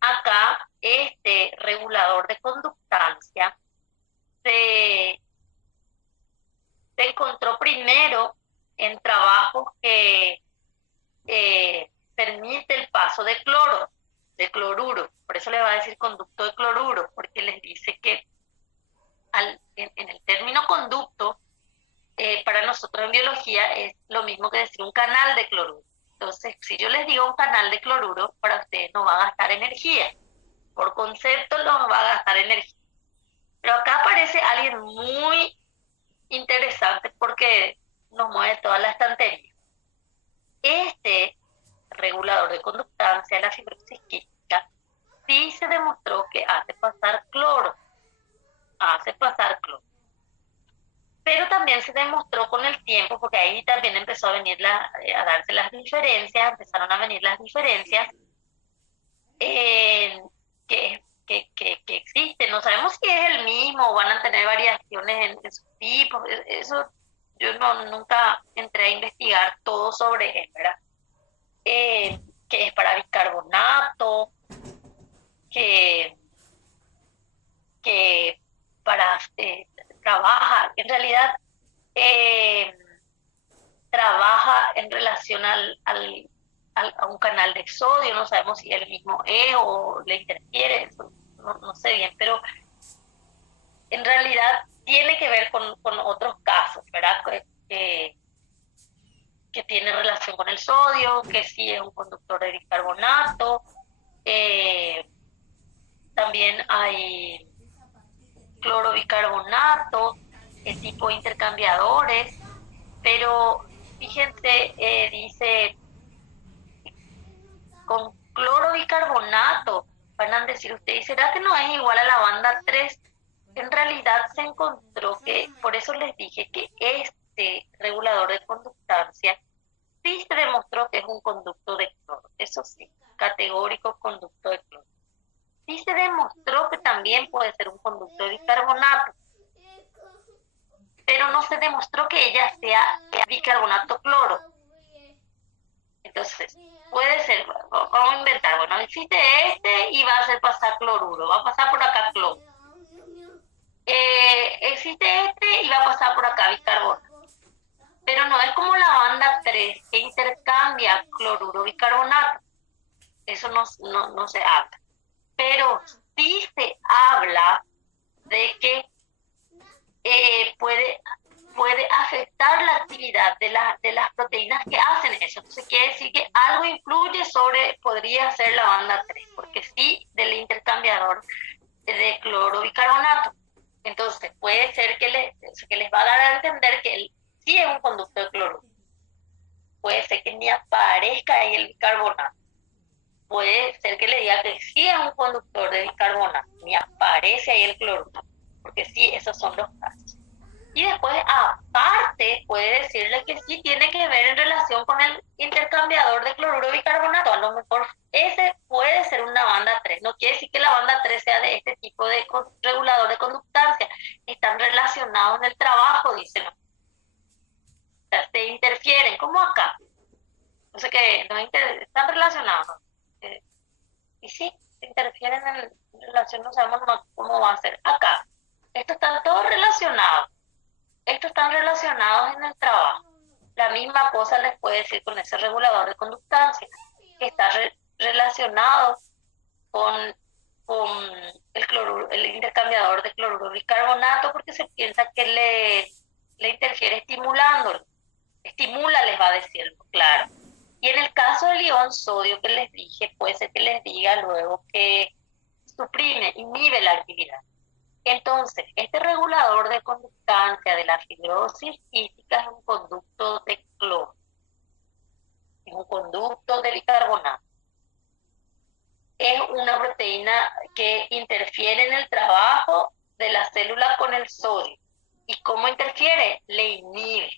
acá, este regulador de conductancia se, se encontró primero en trabajos que permite el paso de cloro, de cloruro. Por eso le va a decir conducto de cloruro, porque les dice que en el término conducto, para nosotros en biología es lo mismo que decir un canal de cloruro. Entonces, si yo les digo un canal de cloruro, para ustedes no va a gastar energía. Por concepto no va a gastar energía. Pero acá aparece alguien muy interesante porque nos mueve toda la estantería. Este regulador de conductancia, la fibrosis quística, sí se demostró que hace pasar cloro. Pero también se demostró con el tiempo, porque ahí también empezó a venir a darse las diferencias, empezaron a venir las diferencias eh, que existen. No sabemos si es el mismo o van a tener variaciones en sus tipos. Eso yo nunca entré a investigar todo sobre él, ¿verdad? Que es para bicarbonato, que, que para trabaja, en realidad eh, trabaja en relación a un canal de sodio, no sabemos si él mismo es o le interfiere, eso no sé bien, pero en realidad tiene que ver con otros casos, ¿verdad? Que tiene relación con el sodio, que sí es un conductor de bicarbonato, eh, también hay clorobicarbonato, tipo intercambiadores, pero fíjense, dice con clorobicarbonato, van a decir ustedes, ¿será que no es igual a la banda 3? En realidad se encontró que, por eso les dije que este regulador de conductancia sí se demostró que es un conducto de cloro, eso sí, categórico conducto de cloro. Sí se demostró que también puede ser un conducto de bicarbonato, pero no se demostró que ella sea bicarbonato cloro. Entonces, puede ser, vamos a inventar, bueno, existe este y va a hacer pasar cloruro, va a pasar por acá cloro. Existe este y va a pasar por acá bicarbonato. Pero no es como la banda 3 que intercambia cloruro bicarbonato. Eso no se habla. Pero sí se habla de que puede afectar la actividad de las proteínas que hacen eso. Entonces quiere decir que algo influye podría ser la banda 3, porque sí, del intercambiador de clorobicarbonato. Entonces puede ser que les va a dar a entender que él sí es un conducto de cloruro. Puede ser que ni aparezca ahí el bicarbonato. Puede ser que le diga que sí es un conductor de bicarbonato, ni aparece ahí el cloruro, porque sí, esos son los casos. Y después, aparte, puede decirle que sí tiene que ver en relación con el intercambiador de cloruro bicarbonato. A lo mejor ese puede ser una banda 3. No quiere decir que la banda 3 sea de este tipo de regulador de conductancia. Están relacionados en el trabajo, dicen. O sea, se interfieren, como acá. No sé qué, están relacionados. Y sí, se interfieren en relación, no sabemos cómo va a ser. Acá, estos están todos relacionados. Estos están relacionados en el trabajo. La misma cosa les puede decir con ese regulador de conductancia, que está relacionado con el intercambiador de cloruro bicarbonato, porque se piensa que le interfiere estimulándolo. Estimula, les va a decir, claro. Y en el caso del ion sodio que les dije, puede ser que les diga luego que suprime, inhibe la actividad. Entonces, este regulador de conductancia de la fibrosis quística es un conducto de cloro, es un conducto de bicarbonato. Es una proteína que interfiere en el trabajo de la célula con el sodio. ¿Y cómo interfiere? Le inhibe,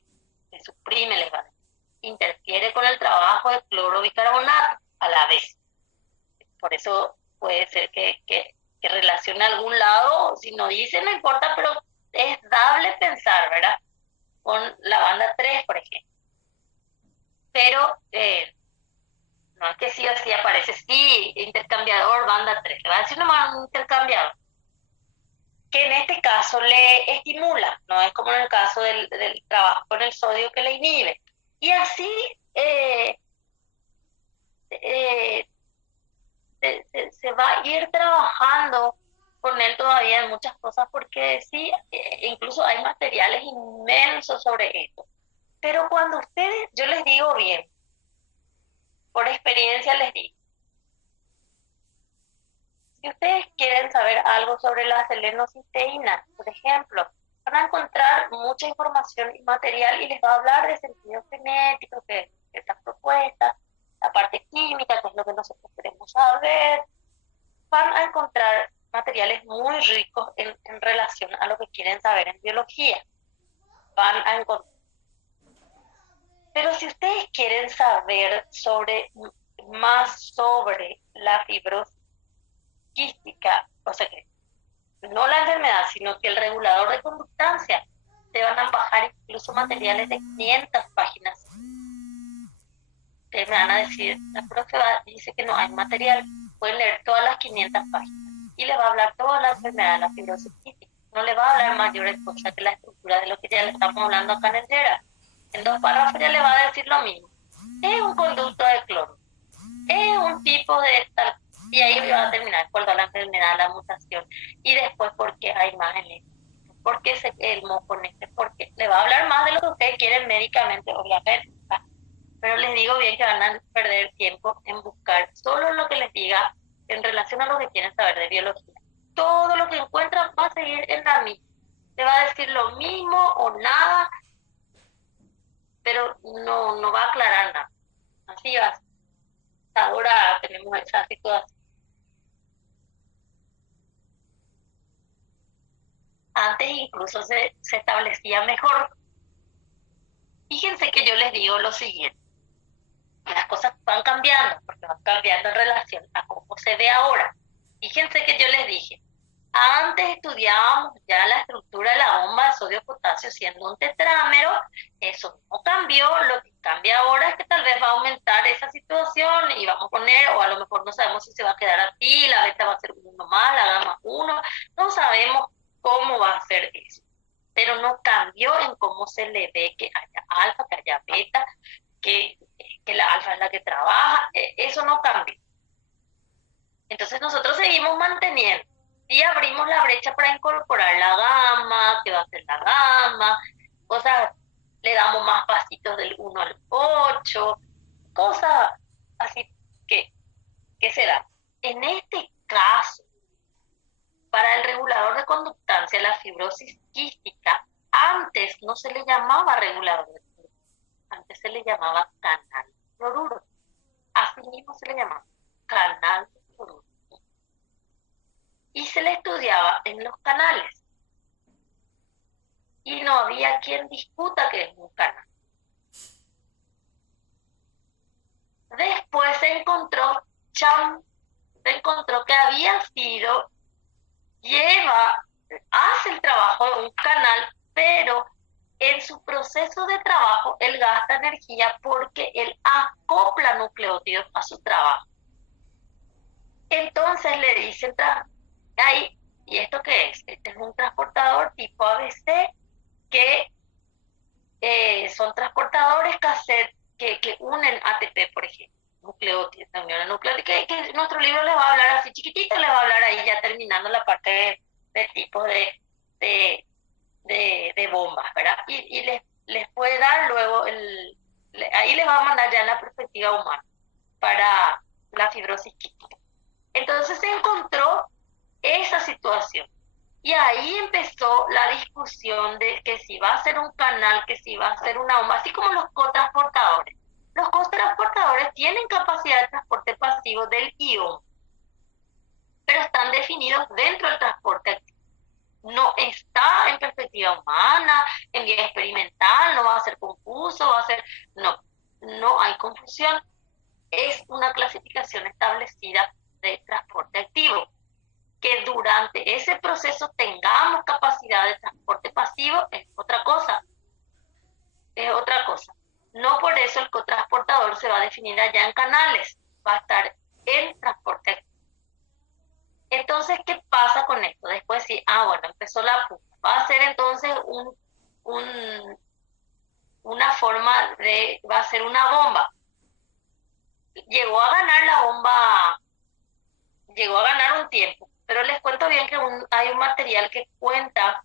le suprime, les va a decir. Interfiere con el trabajo de clorobicarbonato a la vez. Por eso puede ser que relacione a algún lado, si no dice, no importa, pero es dable pensar, ¿verdad? Con la banda 3, por ejemplo. Pero No es que sí o sí aparece, sí, intercambiador, banda 3, le va a decir nomás un intercambiador, que en este caso le estimula, no es como en el caso del trabajo con el sodio que le inhibe. Y así eh, eh, se va a ir trabajando con él todavía en muchas cosas, porque sí, incluso hay materiales inmensos sobre esto. Pero cuando ustedes, yo les digo bien, por experiencia les digo, si ustedes quieren saber algo sobre la selenocisteína, por ejemplo, van a encontrar mucha información y material y les va a hablar de sentido genético, que estas propuestas, la parte química, que es lo que nosotros queremos saber. Van a encontrar materiales muy ricos en relación a lo que quieren saber en biología. Van a encontrar. Pero si ustedes quieren saber más sobre la fibrosis quística, o sea que no la enfermedad, sino que el regulador de conductancia, te van a bajar incluso materiales de 500 páginas. Ustedes me van a decir, la profe dice que no hay material, pueden leer todas las 500 páginas y le va a hablar toda la enfermedad de la fibrosis quística. No le va a hablar mayores cosas que la estructura de lo que ya le estamos hablando acá en el DERA. En 2 párrafos ya le va a decir lo mismo. Es un conducto de cloro, es un tipo de tal, y ahí va a terminar cuál es la enfermedad, la mutación, y después por qué hay más en esto, por qué el moco en este, porque le va a hablar más de lo que ustedes quieren médicamente, obviamente, pero les digo bien que van a perder tiempo en buscar solo lo que les diga en relación a lo que quieren saber de biología. Todo lo que encuentran va a seguir en la misma. Te va a decir lo mismo o nada, pero no va a aclarar nada. Así va. Ahora tenemos esa situación. Antes incluso se establecía mejor. Fíjense que yo les digo lo siguiente. Las cosas van cambiando, porque van cambiando en relación a cómo se ve ahora. Fíjense que yo les dije, antes estudiábamos ya la estructura de la bomba de sodio-potasio siendo un tetrámero, eso no cambió, lo que cambia ahora es que tal vez va a aumentar esa situación y vamos a poner, o a lo mejor no sabemos si se va a quedar así, la beta va a ser 1 más, la gamma 1, no sabemos cómo va a ser eso, pero no cambió en cómo se le ve que haya alfa, que haya beta, que la alfa es la que trabaja, eso no cambió. Entonces nosotros seguimos manteniendo y abrimos la brecha para incorporar la gama, que va a ser la gama, cosas, le damos más pasitos del 1 al 8, cosas así que se dan. En este caso, para el regulador de conductancia, la fibrosis quística, antes no se le llamaba regulador de conductancia, antes se le llamaba canal cloruro. Así mismo se le llamaba canal cloruro. Y se le estudiaba en los canales. Y no había quien discuta que es un canal. Después se encontró que había sido, hace el trabajo de un canal, pero en su proceso de trabajo él gasta energía porque él acopla nucleótidos a su trabajo. Entonces le dicen, ahí, ¿y esto qué es? Este es un transportador tipo ABC que son transportadores que unen ATP, por ejemplo, nucleótidos, uniones nucleóticas, que nuestro libro les va a hablar así chiquitito, les va a hablar ahí ya terminando la parte de tipos de bombas, ¿verdad? Y les puede dar luego, ahí les va a mandar ya en la perspectiva humana para la fibrosis quística. Entonces se encontró esa situación. Y ahí empezó la discusión de que si va a ser un canal, que si va a ser una bomba, así como los cotransportadores. Los cotransportadores tienen capacidad de transporte pasivo del ion, pero están definidos dentro del transporte activo. No está en perspectiva humana, en vía experimental, no va a ser confuso, no hay confusión. Es una clasificación establecida de transporte activo. Que durante ese proceso tengamos capacidad de transporte pasivo es otra cosa. Es otra cosa. No por eso el cotransportador se va a definir allá en canales. va a estar en transporte activo. Entonces, ¿qué pasa con esto? Después sí, bueno, empezó la puja. Va a ser entonces un, una forma de, va a ser una bomba. Llegó a ganar la bomba, llegó a ganar un tiempo, pero les cuento bien que hay un material que cuenta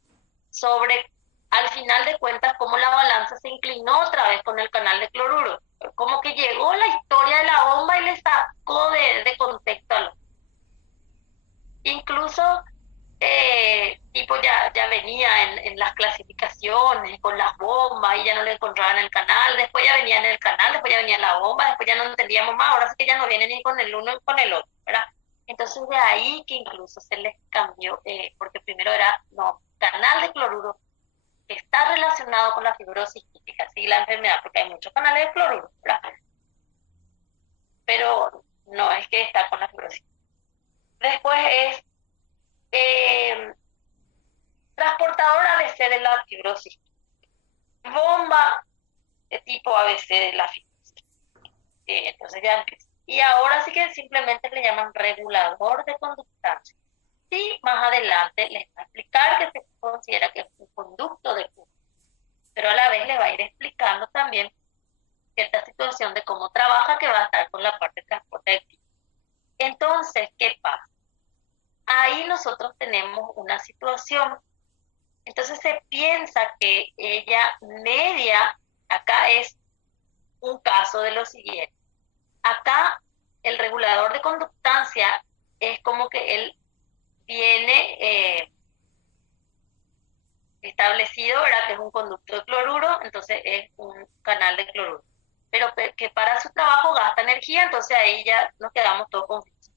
sobre, al final de cuentas, cómo la balanza se inclinó otra vez con el canal de cloruro. Como que llegó la historia de la bomba y le sacó de contexto a lo. Incluso, tipo, ya venía en las clasificaciones con las bombas y ya no lo encontraban en el canal, después ya venía en el canal, después ya venía la bomba, después ya no entendíamos más, ahora sí que ya no viene ni con el uno ni con el otro, ¿verdad? Entonces de ahí que incluso se les cambió, porque primero era, no, canal de cloruro que está relacionado con la fibrosis quística, así la enfermedad, porque hay muchos canales de cloruro, ¿verdad? Pero no es que está con la fibrosis. Después es transportador ABC de la fibrosis, bomba de tipo ABC de la fibrosis. Entonces ya empieza. Y ahora sí que simplemente le llaman regulador de conductancia. Y más adelante les va a explicar que se considera que es un conducto de flujo, pero a la vez le va a ir explicando también cierta situación de cómo trabaja, que va a estar con la parte de transporte activo. Entonces, ¿qué pasa? Ahí nosotros tenemos una situación. Entonces se piensa que ella media, acá es un caso de lo siguiente. Acá el regulador de conductancia es como que él viene establecido, ¿verdad? Que es un conducto de cloruro, entonces es un canal de cloruro. Pero que para su trabajo gasta energía, entonces ahí ya nos quedamos todos confusos.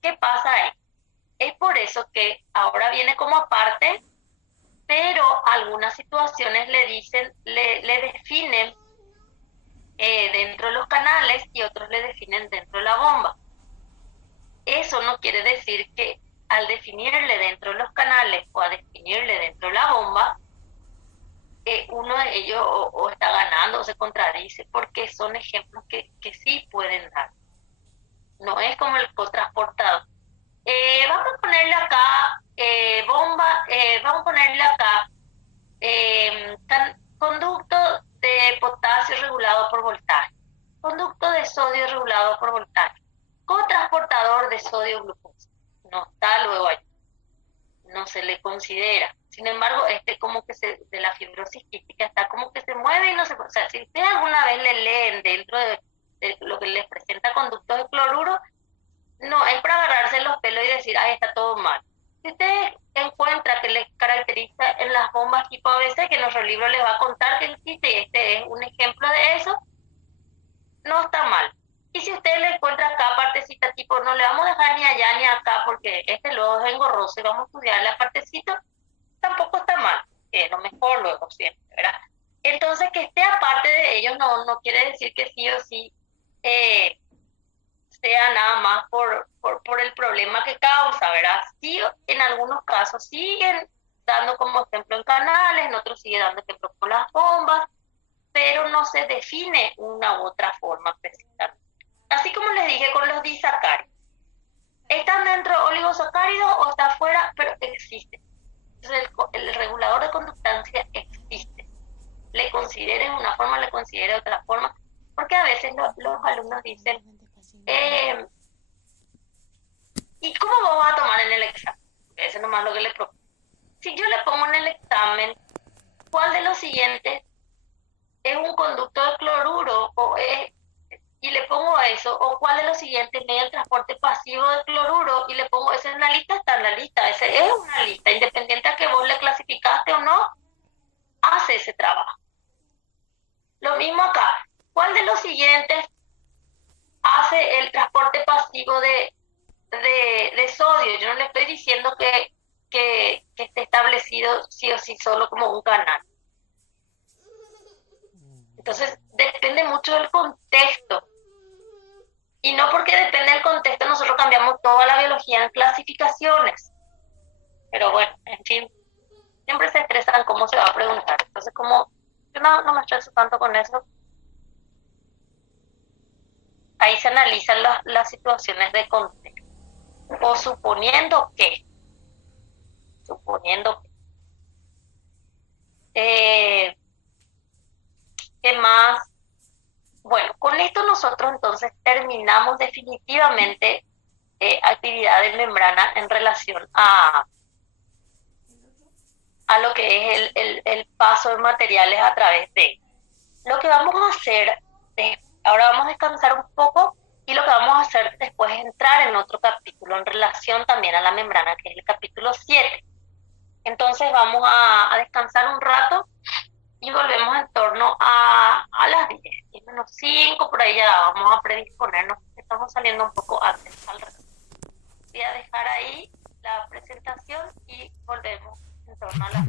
¿Qué pasa ahí? Es por eso que ahora viene como aparte, pero algunas situaciones le dicen, le definen dentro de los canales y otros le definen dentro de la bomba. Eso no quiere decir que al definirle dentro de los canales o a definirle dentro de la bomba, uno de ellos o está ganando o se contradice, porque son ejemplos que sí pueden dar. No es como el cotransportador. Vamos a ponerle acá bomba, vamos a ponerle acá conducto de potasio regulado por voltaje, conducto de sodio regulado por voltaje, cotransportador de sodio glucosa. No está luego allí, no se le considera. Sin embargo, como que de la fibrosis quística está como que se mueve y no se... O sea, si ustedes alguna vez le leen dentro de lo que les presenta conductos de cloruro, no es para agarrarse los pelos y decir, ay, está todo mal. Si usted encuentra que les caracteriza en las bombas tipo ABC, que nuestro libro les va a contar que existe, y este es un ejemplo de eso, no está mal. Y si usted le encuentra acá partecita tipo, no le vamos a dejar ni allá ni acá, porque luego es engorroso y vamos a estudiar la partecita, tampoco está mal, que es lo mejor luego siempre, ¿verdad? Entonces, que esté aparte de ellos no quiere decir que sí o sí sea nada más por el problema que causa, ¿verdad? Sí, en algunos casos siguen dando como ejemplo en canales, en otros sigue dando ejemplo con las bombas, pero no se define una u otra forma precisamente. Así como les dije con los disacáridos. ¿Están dentro de oligosacáridos o está afuera? Pero existen. Entonces el regulador de conductancia existe. Le considere de una forma, le considere de otra forma, porque a veces los alumnos dicen, ¿y cómo vamos a tomar en el examen? Eso es nomás lo que le propongo. Si yo le pongo en el examen, ¿cuál de los siguientes es un conducto de cloruro y le pongo eso? ¿O cuál de los siguientes media el transporte pasivo de cloruro y le pongo eso en la lista? Está en la lista. Ese es una lista, independiente a que vos le clasificaste o no, hace ese trabajo. Lo mismo acá. ¿Cuál de los siguientes hace el transporte pasivo de sodio? Yo no le estoy diciendo que esté establecido sí o sí solo como un canal. Entonces, depende mucho del contexto. Y no porque depende del contexto, nosotros cambiamos toda la biología en clasificaciones. Pero bueno, en fin, siempre se estresan cómo se va a preguntar. Entonces, como yo no me estreso tanto con eso, ahí se analizan las situaciones de contexto. O suponiendo que, ¿qué más? Bueno, con esto nosotros entonces terminamos definitivamente actividad de membrana en relación a lo que es el paso de materiales a través de. Lo que vamos a hacer, ahora vamos a descansar un poco y lo que vamos a hacer después es entrar en otro capítulo en relación también a la membrana, que es el capítulo 7. Entonces vamos a descansar un rato y volvemos en torno a las 10 menos 5, por ahí ya vamos a predisponernos, estamos saliendo un poco antes al rato. Voy a dejar ahí la presentación y volvemos en torno a las